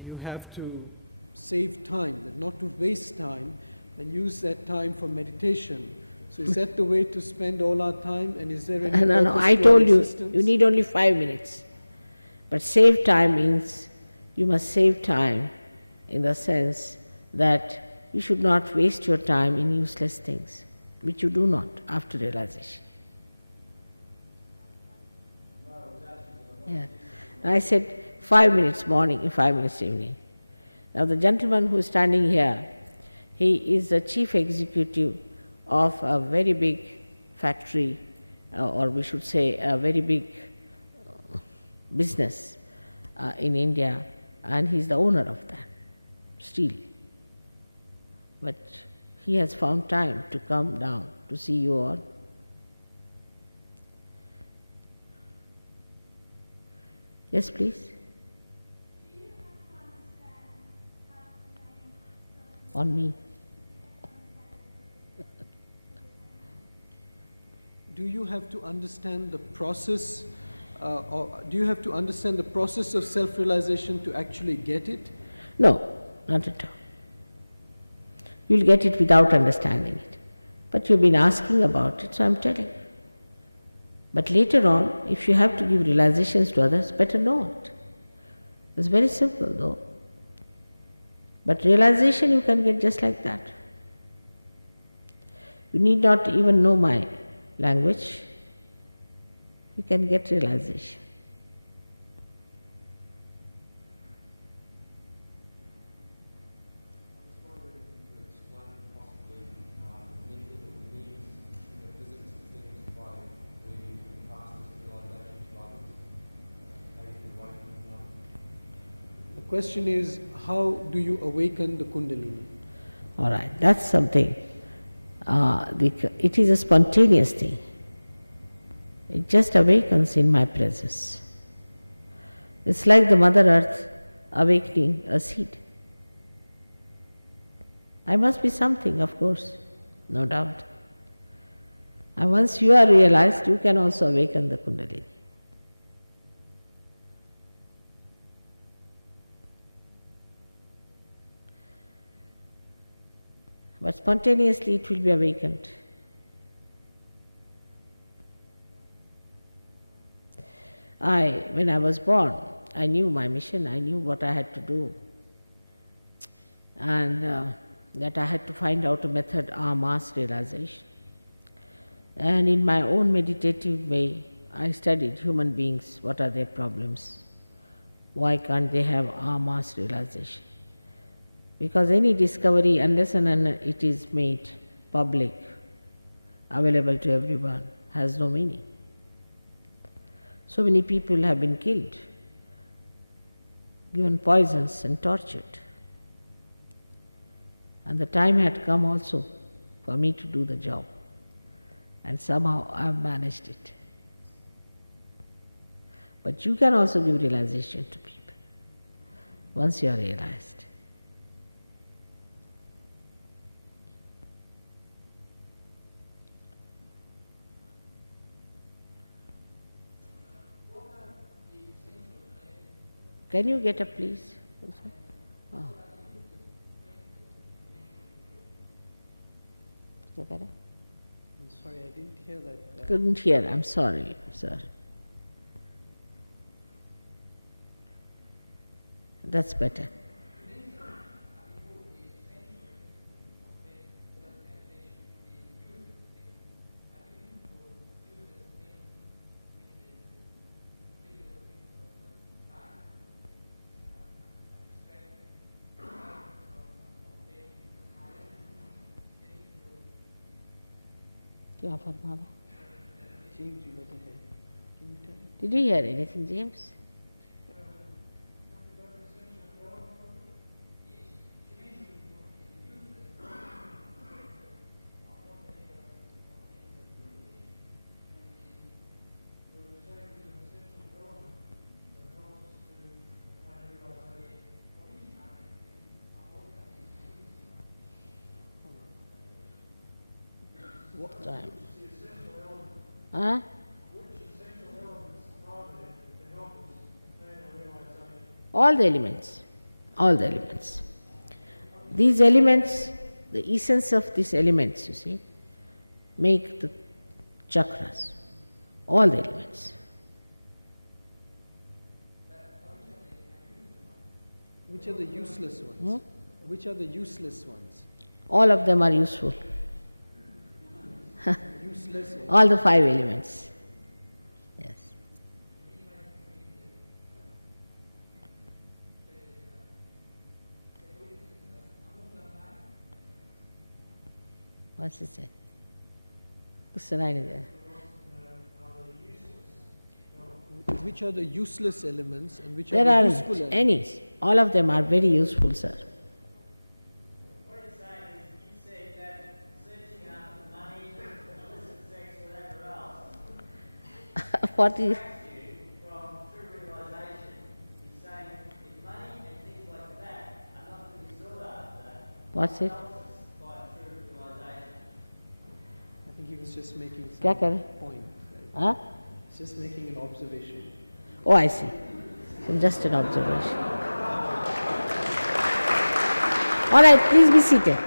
you have to save time, that not to waste time and use that time for meditation. So is that the way to spend all our time, and is there any No, purpose I to our told you, existence? you need only 5 minutes. But save time means you must save time in the sense that you should not waste your time in useless things, which you do not after realization. Yeah. I said 5 minutes morning and 5 minutes evening. Now the gentleman who is standing here, he is the chief executive of a very big factory, or we should say a very big business in India, and he is the owner of that, steel. But he has found time to come down to see you all. Yes, please. On me. Do you have to understand the process, or do you have to understand the process of self-realization to actually get it? No, not at all. You'll get it without understanding it. But you've been asking about it, so I'm telling you. But later on, if you have to give realizations to others, better know it. It's very simple though. But realization you can get just like that. You need not even know my language. You can get realization. The question is, how do you awaken the Kundalini? All right, that's something. It is a spontaneous thing. It just awakens in my presence. It's like the Mother Earth awakening a seed. I must be something, of course, no doubt. And once you are realized, you can also awaken the Kundalini. But spontaneously it will be awakened. When I was born, I knew my mission, I knew what I had to do, and that I had to find out a method of mass realization. And in my own meditative way, I studied human beings, what are their problems, why can't they have mass realization? Because any discovery, unless and it is made public, available to everyone, has no meaning. So many people have been killed, given poisons and tortured. And the time had come also for me to do the job. And somehow I have managed it. But you can also give realization to people, once you are realized. Can you get up, please? Oh. Is that correct? I'm sorry, I didn't hear that. Couldn't hear, I'm sorry, sorry. That's better. क्या फरमा रहा? James, you let it hear. Can you tell? Did you hear anything, James? Time. Huh? All the elements. All the elements. These elements, the essence of these elements, you see, make the chakras. All the elements. Which are the useless ones? Which are the useless ones? All of them are useful. Useless ones. All the 5 elements. Yes. What's it say? What's the line there? Which are the useless elements and which There are are the useful elements? any. All of them are very useful, sir. What he's saying is, you said that searching after money, illicit sex, whatever else, What is? distracts you from true realization. He's saying if money and things like that are not to be sought after, What's it? helps us by true realization. I think he was just making क्या some करे? point. Right? Huh? He's just making an observation. Oh, I see. So just an observation. All right, please be seated.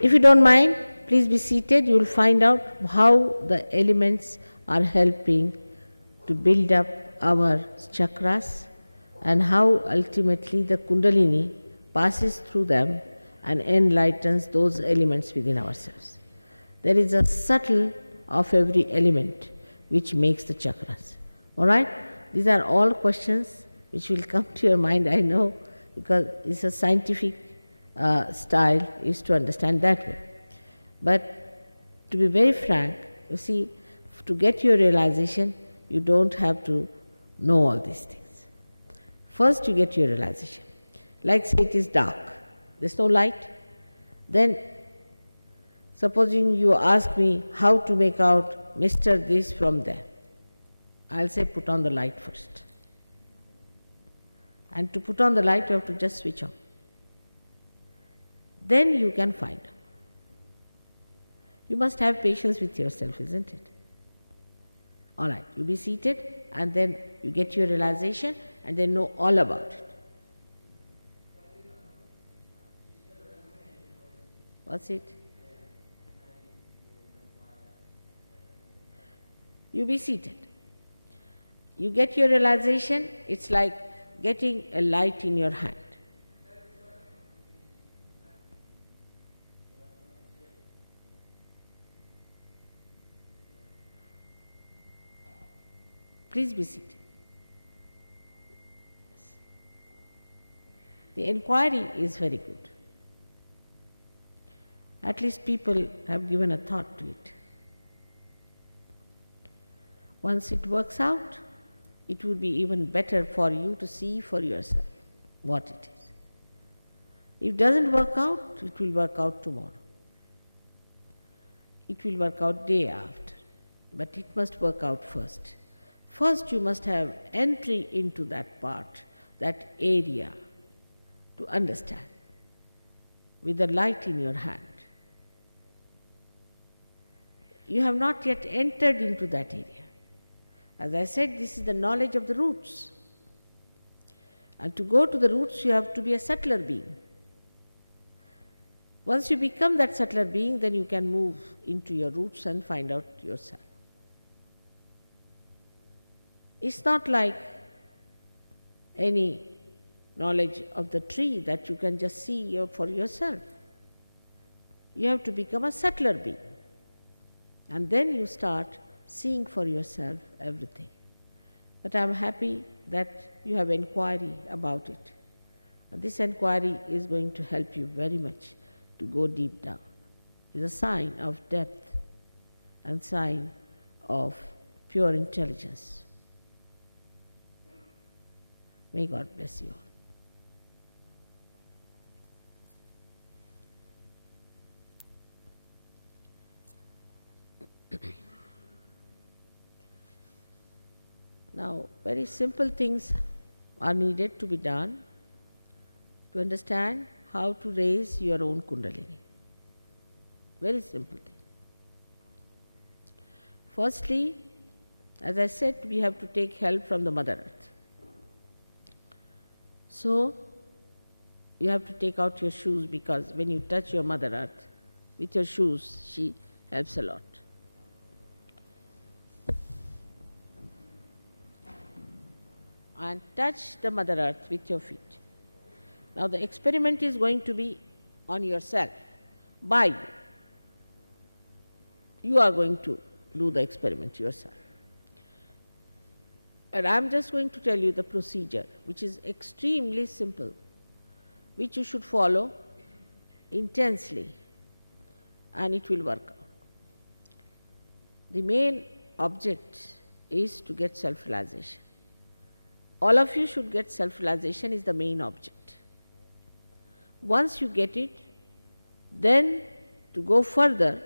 If you don't mind, please be seated. You will find out how the elements are helping to build up our chakras and how ultimately the Kundalini passes through them and enlightens those elements within ourselves. There is a subtle of every element which makes the chakras. All right? These are all questions which will come to your mind, I know, because it's a scientific style is to understand that way. But to be very frank, you see, to get your realization, you don't have to know all these things. First you get your realization. Like say it is dark, there's no light. Then supposing you ask me how to make out Mr. this from there, I'll say put on the light first. And to put on the light you have to just switch on. Then you can find out. You must have patience with yourself, isn't it? All right, you be seated and then you get your realization and then know all about it. What's it? You be seated. You get your realization, it's like getting a light in your hand. Please be seated. Yes. The inquiry is very good. At least people have given a thought to it. Once it works out, it would be even better for you to see for yourself what it is. If it doesn't work out, it will work out tomorrow. It will work out day after, but it must work out first. First you must have entry into that part, that area, to understand, with the light in your hand. You have not yet entered into that area. As I said, this is the knowledge of the roots. And to go to the roots, you have to be a subtler being. Once you become that subtler being, then you can move into your roots and find out yourself. It's not like any knowledge of the tree that you can just see for yourself. You have to become a subtler being. And then you start seeing for yourself everything. But I'm happy that you have inquiry about it. And this inquiry is going to help you very much to go deep down. It's a sign of depth and sign of pure intelligence. May God bless you all. Now, very simple things are needed to be done to understand how to raise your own Kundalini. Very simple thing. Firstly, as I said, we have to take help from the Mother Earth. So, you have to take out your shoes, because when you touch your Mother Earth with your shoes, she helps a lot. And touch the Mother Earth with your feet. Now the experiment is going to be on yourself, by you. You are going to do the experiment yourself. And I'm just going to tell you the procedure, which is extremely simple, which you should follow intensely, and it will work out. The main object is to get self-realization. All of you should get self-realization is the main object. Once you get it, then to go further,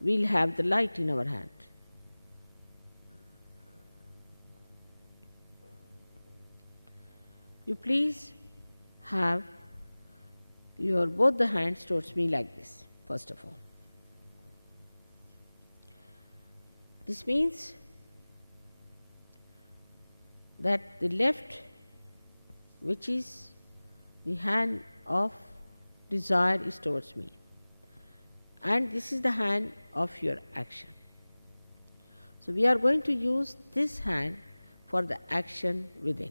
we'll have the light in our hand. You please have your both the hands towards me like this, first of all. This means that the left, which is the hand of desire, is towards me. And this is the hand of your action. So we are going to use this hand for the action within.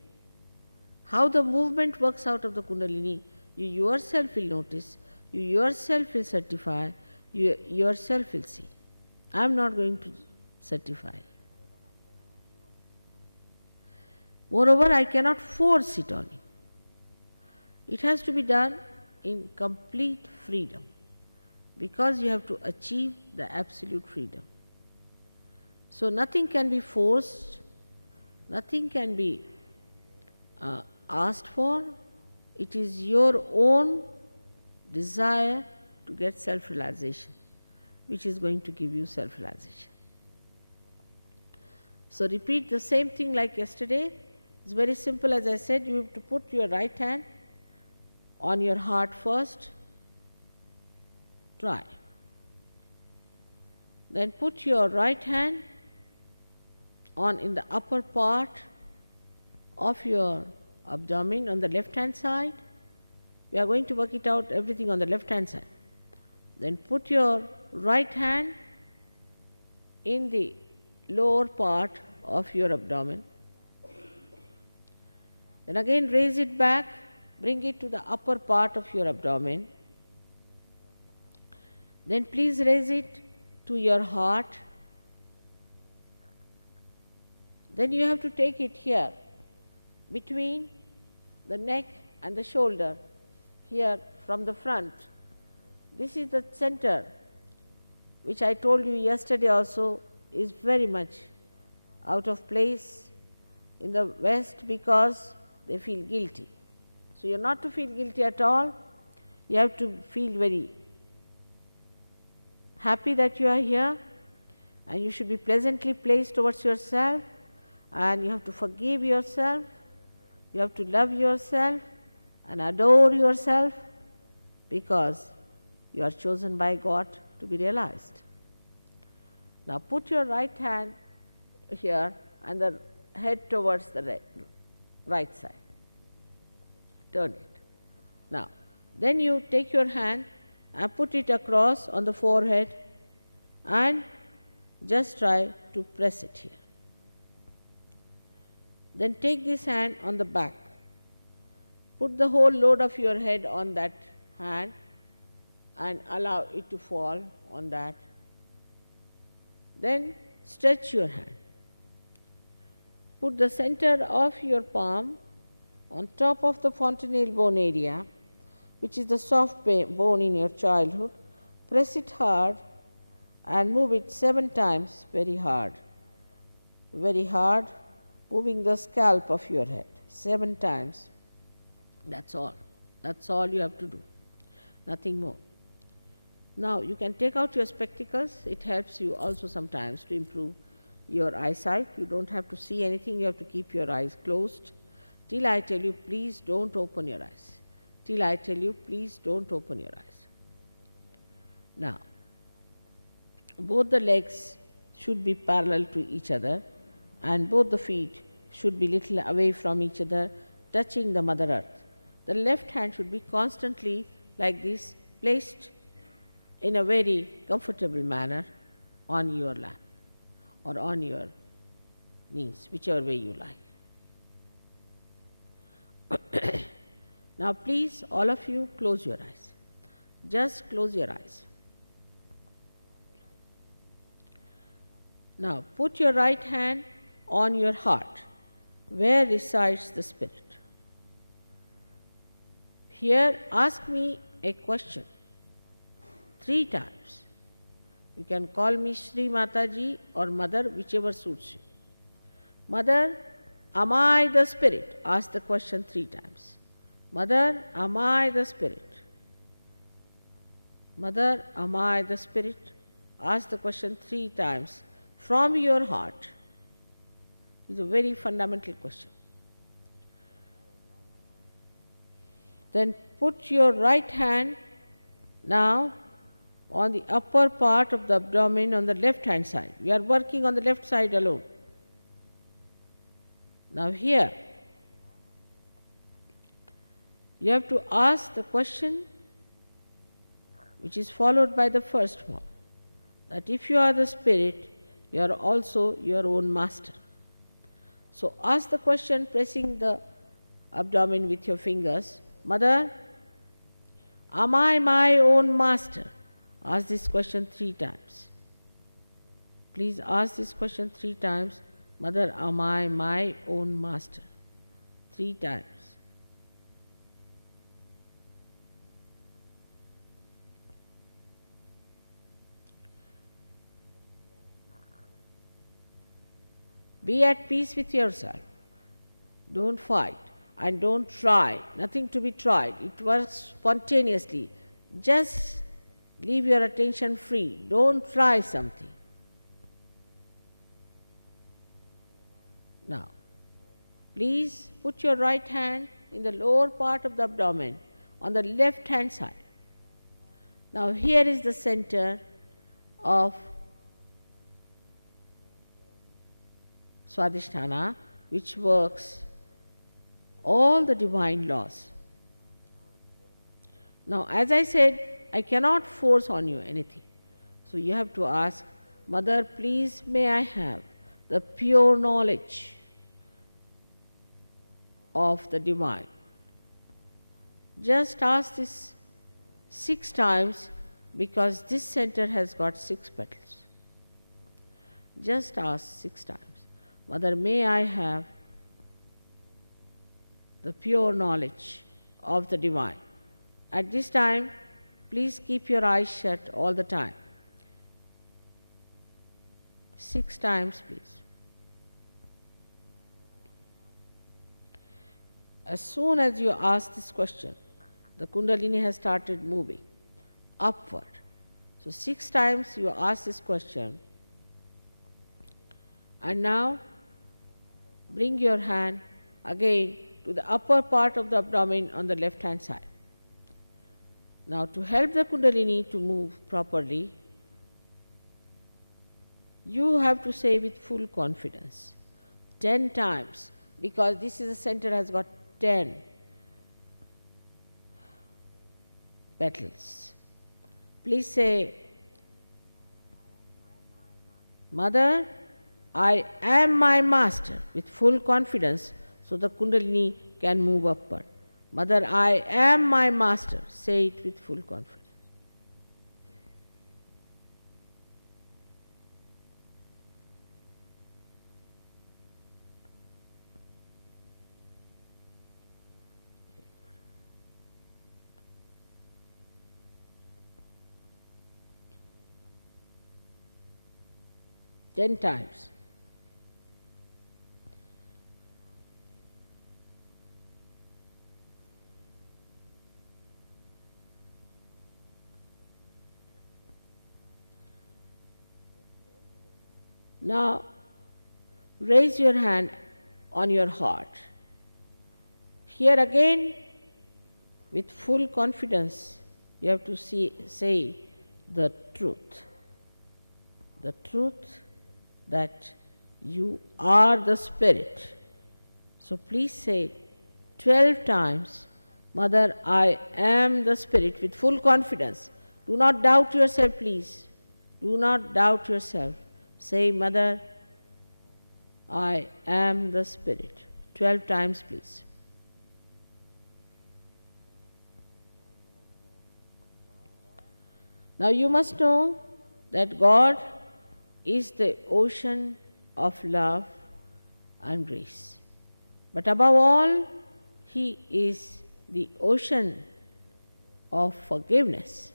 How the movement works out of the Kundalini, you yourself will notice, you yourself will certify, you yourself will see. I am not going to certify. Moreover, I cannot force it on you. It has to be done in complete freedom, because you have to achieve the absolute freedom. So nothing can be forced, nothing can be asked for. It is your own desire to get self-realization, which is going to give you self-realization. So repeat the same thing like yesterday. It's very simple. As I said, you have to put your right hand on your heart first. Try. Then put your right hand on in the upper part of your abdomen on the left hand side. We are going to work it out everything on the left hand side. Then put your right hand in the lower part of your abdomen. Then again raise it back, bring it to the upper part of your abdomen. Then please raise it to your heart. Then you have to take it here, between the neck and the shoulder, here from the front. This is the center, which I told you yesterday also is very much out of place in the West, because they feel guilty. So you are not to feel guilty at all. You have to feel very happy that you are here, and you should be pleasantly placed towards yourself, and you have to forgive yourself, you have to love yourself and adore yourself, because you are chosen by God to be realized. Now put your right hand here and the head towards the right side. turn it. Now, then you take your hand and put it across on the forehead and just try to press it here. Then take this hand on the back. Put the whole load of your head on that hand and allow it to fall on that. Then stretch your hand. Put the center of your palm on top of the fontanelle bone area, which is the soft bone in your childhood. Press it hard and move it 7 times very hard, moving the scalp of your head 7 times. That's all. That's all you have to do, nothing more. Now you can take out your spectacles. It helps you also sometimes to improve your eyesight. You don't have to see anything, you have to keep your eyes closed. Till I tell you, please don't open your eyes. Till I tell you, please don't open your eyes. Now, both the legs should be parallel to each other and both the feet should be little away from each other, touching the Mother Earth. The left hand should be constantly like this, placed in a very comfortable manner on your lap or on your knees, whichever way you like. Now please, all of you, close your eyes. Just close your eyes. Now put your right hand on your heart, where resides the Spirit. Here ask me a question 3 times. You can call me Shri Mataji or Mother, whichever suits you. Mother, am I the Spirit? Ask the question 3 times. Mother, am I the Spirit? Mother, am I the Spirit? Ask the question 3 times from your heart. It's a very fundamental question. Then put your right hand now on the upper part of the abdomen on the left hand side. We are working on the left side alone. Now here, you have to ask the question which is followed by the first one, that if you are the Spirit, you are also your own master. So ask the question pressing the abdomen with your fingers. Mother, am I my own master? Ask this question 3 times. Please ask this question 3 times. Mother, am I my own master? 3 times. Be at peace with yourself. Don't fight and don't try. Nothing to be tried. It works spontaneously. Just leave your attention free. Don't try something. Now, please put your right hand in the lower part of the abdomen on the left hand side. Now, here is the center of Swadhisthana, which works all the divine laws. Now, as I said, I cannot force on you anything. So you have to ask, Mother, please may I have the pure knowledge of the divine. Just ask this 6 times because this center has got 6 petals. Just ask 6 times. Mother, may I have the pure knowledge of the divine. At this time, please keep your eyes shut all the time. 6 times, please. As soon as you ask this question, the Kundalini has started moving upward. So 6 times you ask this question, and now bring your hand again to the upper part of the abdomen on the left hand side. Now, to help the Kundalini to move properly, you have to say with full confidence 10 times, because this is the center has got 10 petals. Please say, Mother, I am my master, with full confidence, so the Kundalini can move upward. Mother, I am my master. Say it with full confidence. Very good. 10 times. Now, raise your hand on your heart. Here again, with full confidence, you have to say the truth. The truth that you are the Spirit. So please say 12 times, Mother, I am the Spirit, with full confidence. Do not doubt yourself, please. Do not doubt yourself. Say, Mother, I am the Spirit. 12 times, please. Now you must know that God is the ocean of love and grace. But above all, He is the ocean of forgiveness.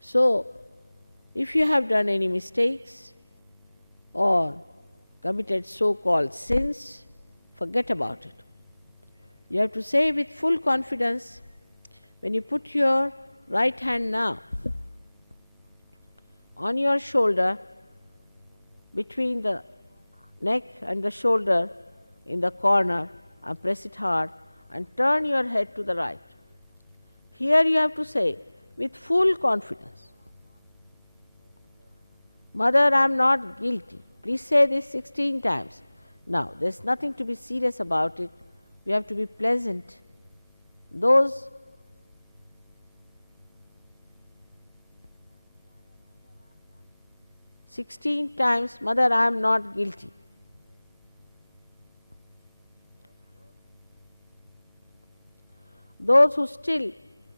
So, if you have done any mistakes or committed so-called sins, forget about it. You have to say with full confidence, when you put your right hand now on your shoulder, between the neck and the shoulder in the corner, and press it hard and turn your head to the right. Here you have to say with full confidence, Mother, I am not guilty. Please say this 16 times. Now, there is nothing to be serious about it. We have to be pleasant. Those times, Mother, I am not guilty. Those who still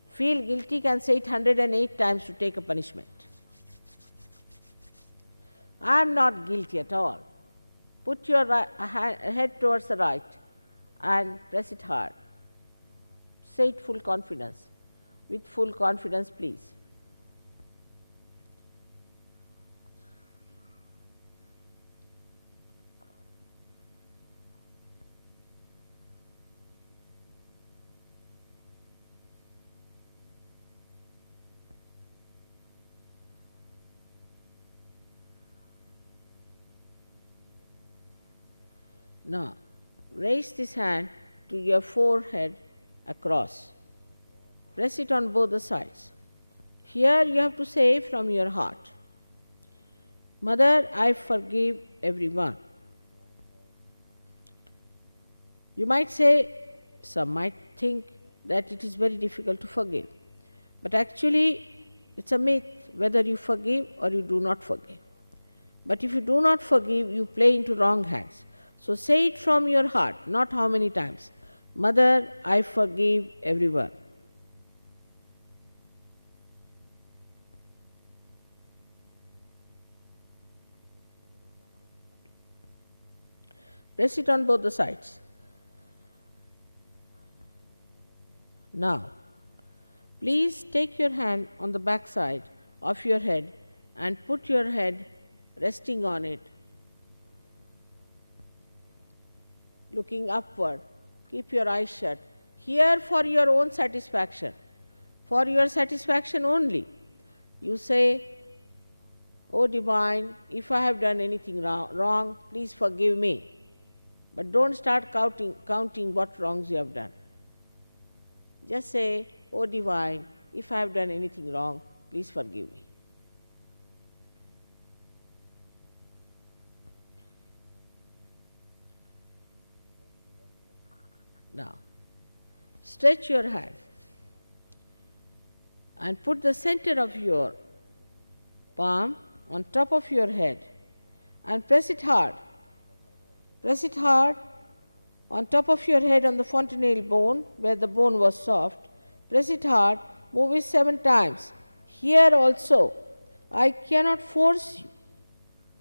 feel guilty can say it 108 times to take a punishment. I am not guilty at all. Put your head towards the right and press it hard. Say it full confidence. With full confidence, please. Now, raise this hand to your forehead across. Press it on both the sides. Here you have to say from your heart, Mother, I forgive everyone. You might say, some might think that it is very difficult to forgive. But actually, it's a myth whether you forgive or you do not forgive. But if you do not forgive, you play into wrong hands. So say it from your heart, not how many times. Mother, I forgive everyone. Press it on both the sides. Now, please take your hand on the back side of your head and put your head resting on it, looking upward. Keep your eyes shut. Here for your own satisfaction, for your satisfaction only, you say, O Divine, if I have done anything wrong, please forgive me. But don't start counting what wrongs you have done. Just say, O Divine, if I have done anything wrong, please forgive me. Now, stretch your hand. and put the center of your palm on top of your head and press it hard. Press it hard on top of your head on the fontanelle bone where the bone was soft. Press it hard, move it 7 times. Here also, I cannot force you.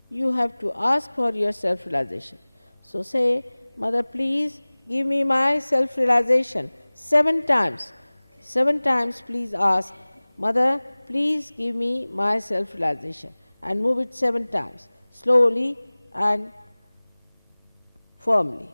You have to ask for your self-realization. So say, Mother, please give me my self-realization 7 times. 7 times please ask, Mother, please give me my self-realization, and move it 7 times, slowly and firmly.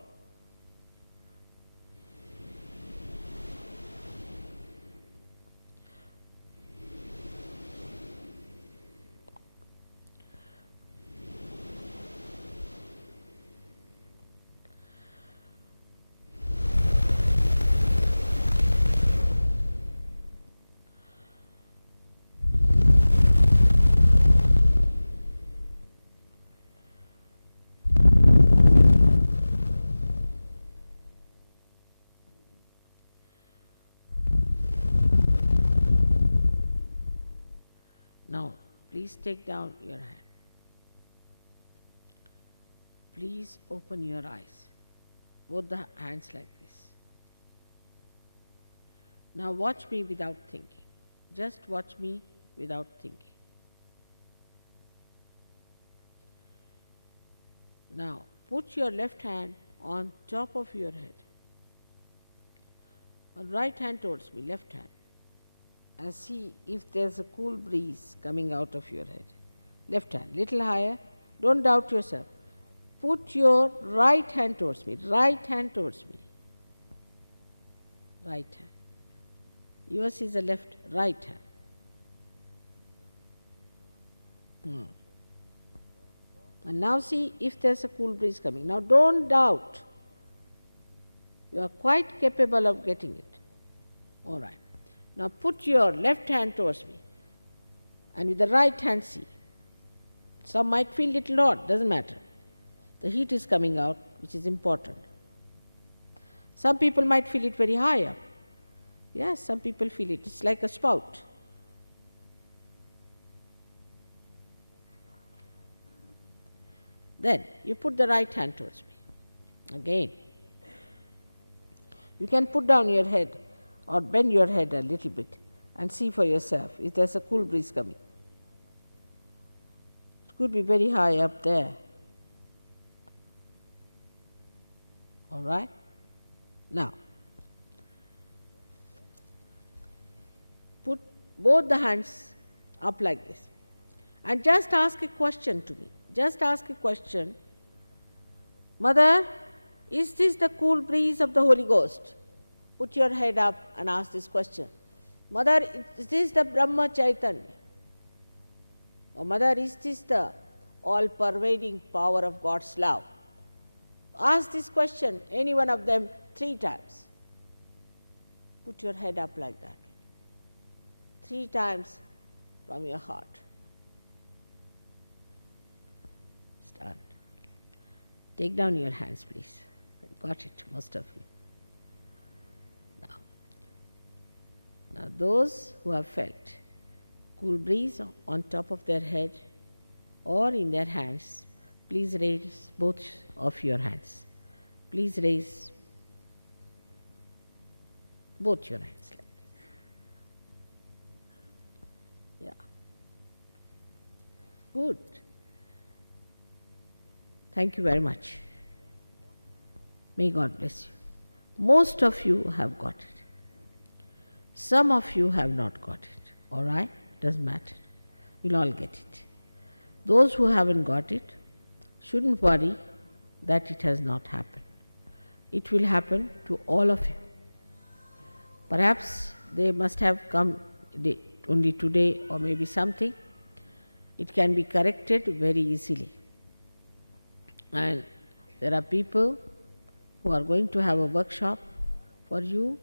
Now, please take down your hand. Please open your eyes, both the hands like this. Now watch me without thinking. Just watch me without thinking. Now, put your left hand on top of your head. Right hand towards me, left hand. And see if there's a cool breeze coming out of your head. Left hand, little higher. Don't doubt yourself. Put your right hand towards me. Right hand towards me. Right hand. Yours is the left, right hand. And now see if there's a cool breeze coming. Now don't doubt. You are quite capable of getting it. All right. Now put your left hand towards me, and with the right hand see. Some might feel little hot, doesn't matter. The heat is coming out, which is important. Some people might feel it very high up. Yes, some people feel it. It's like a spout. Then you put the right hand towards me. Again. You can put down your head or bend your head a little bit and see for yourself if there's a cool breeze coming. It could be very high up there. All right? Now, put both the hands up like this and just ask a question to me. Just ask a question. Mother, is this the cool breeze of the Holy Ghost? Put your head up and ask this question. Mother, is this the Brahma Chaitanya? Or Mother, is this the all-pervading power of God's love? Ask this question, any one of them, 3 times. Put your head up like that. 3 times from your heart. It's done. Take down your hands, please. Got it, most of you. Now those who have felt cool breeze on top of their head or in their hands, please raise both of your hands. Please raise both your hands like this. Yeah. Good. Thank you very much. May God bless you. Most of you have got it. Some of you have not got it. All right? Doesn't matter. You'll all get it. Those who haven't got it shouldn't worry that it has not happened. It will happen to all of you. Perhaps they must have come only today or maybe something. It can be corrected very easily. And there are people who are going to have a workshop for you.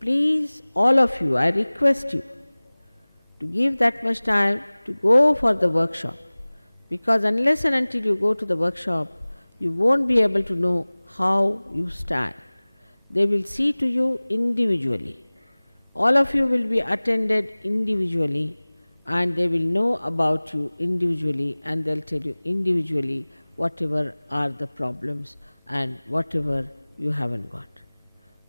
Please, all of you, I request you to give that much time to go for the workshop, because unless and until you go to the workshop, you won't be able to know how you stand. They will see to you individually All of you will be attended individually, and they will know about you individually, and they'll tell you individually whatever are the problems and whatever you haven't got.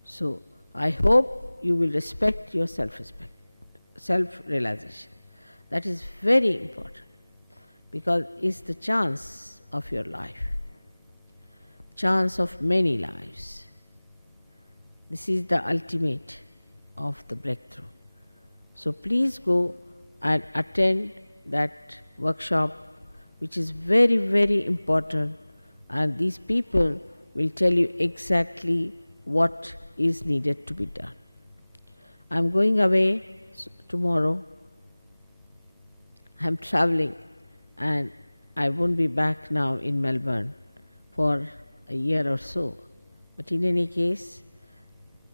So I hope you will respect your self-respect, self-realization. That is very important, because it's the chance of your life, chance of many lives. This is the ultimate of the breakthrough. So please go and attend that workshop, which is very, very important, and these people will tell you exactly what is needed to be done. I'm going away tomorrow. I'm traveling, and I won't be back now in Melbourne for a year or so. But in any case,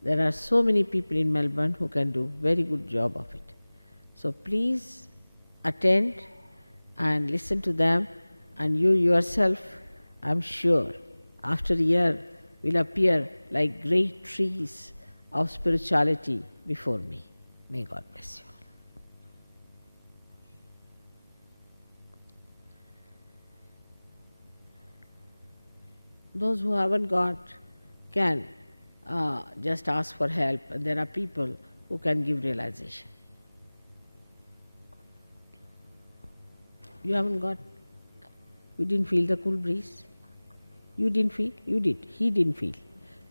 there are so many people in Melbourne who can do very good job of it. So please attend and listen to them, and you yourself, I'm sure, after a year will appear like great trees of spirituality before me. May God bless you. Those who haven't got can just ask for help, and there are people who can give realization. You haven't got? You didn't feel the cool breeze? You didn't feel? You did. He didn't feel.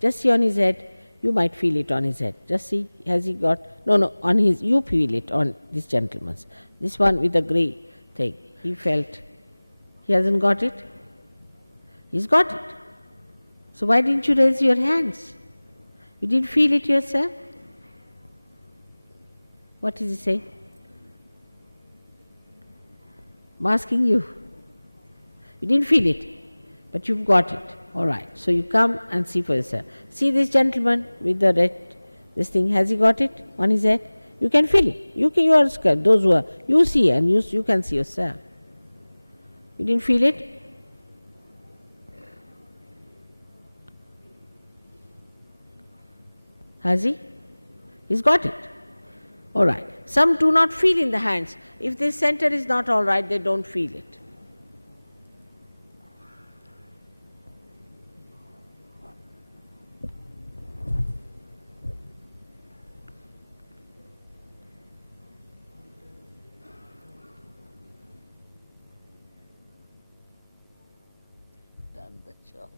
Just see on his head. You might feel it on his head. Just see. Has he got? No, on his. You feel it on this gentleman's. This one with the grey thing. He felt. He hasn't got it? He's got it. So why didn't you raise your hands? You didn't feel it yourself? What is he saying? I'm asking you. You didn't feel it, but you've got it. All right. So you come and see for yourself. See this gentleman with the red, this thing, has he got it on his head? You can feel it. You are scared. Those who are, you see, and you can see yourself. You didn't feel it? Has he? He's got it. All right. Some do not feel in the hands. If this center is not all right, they don't feel it. Done the job.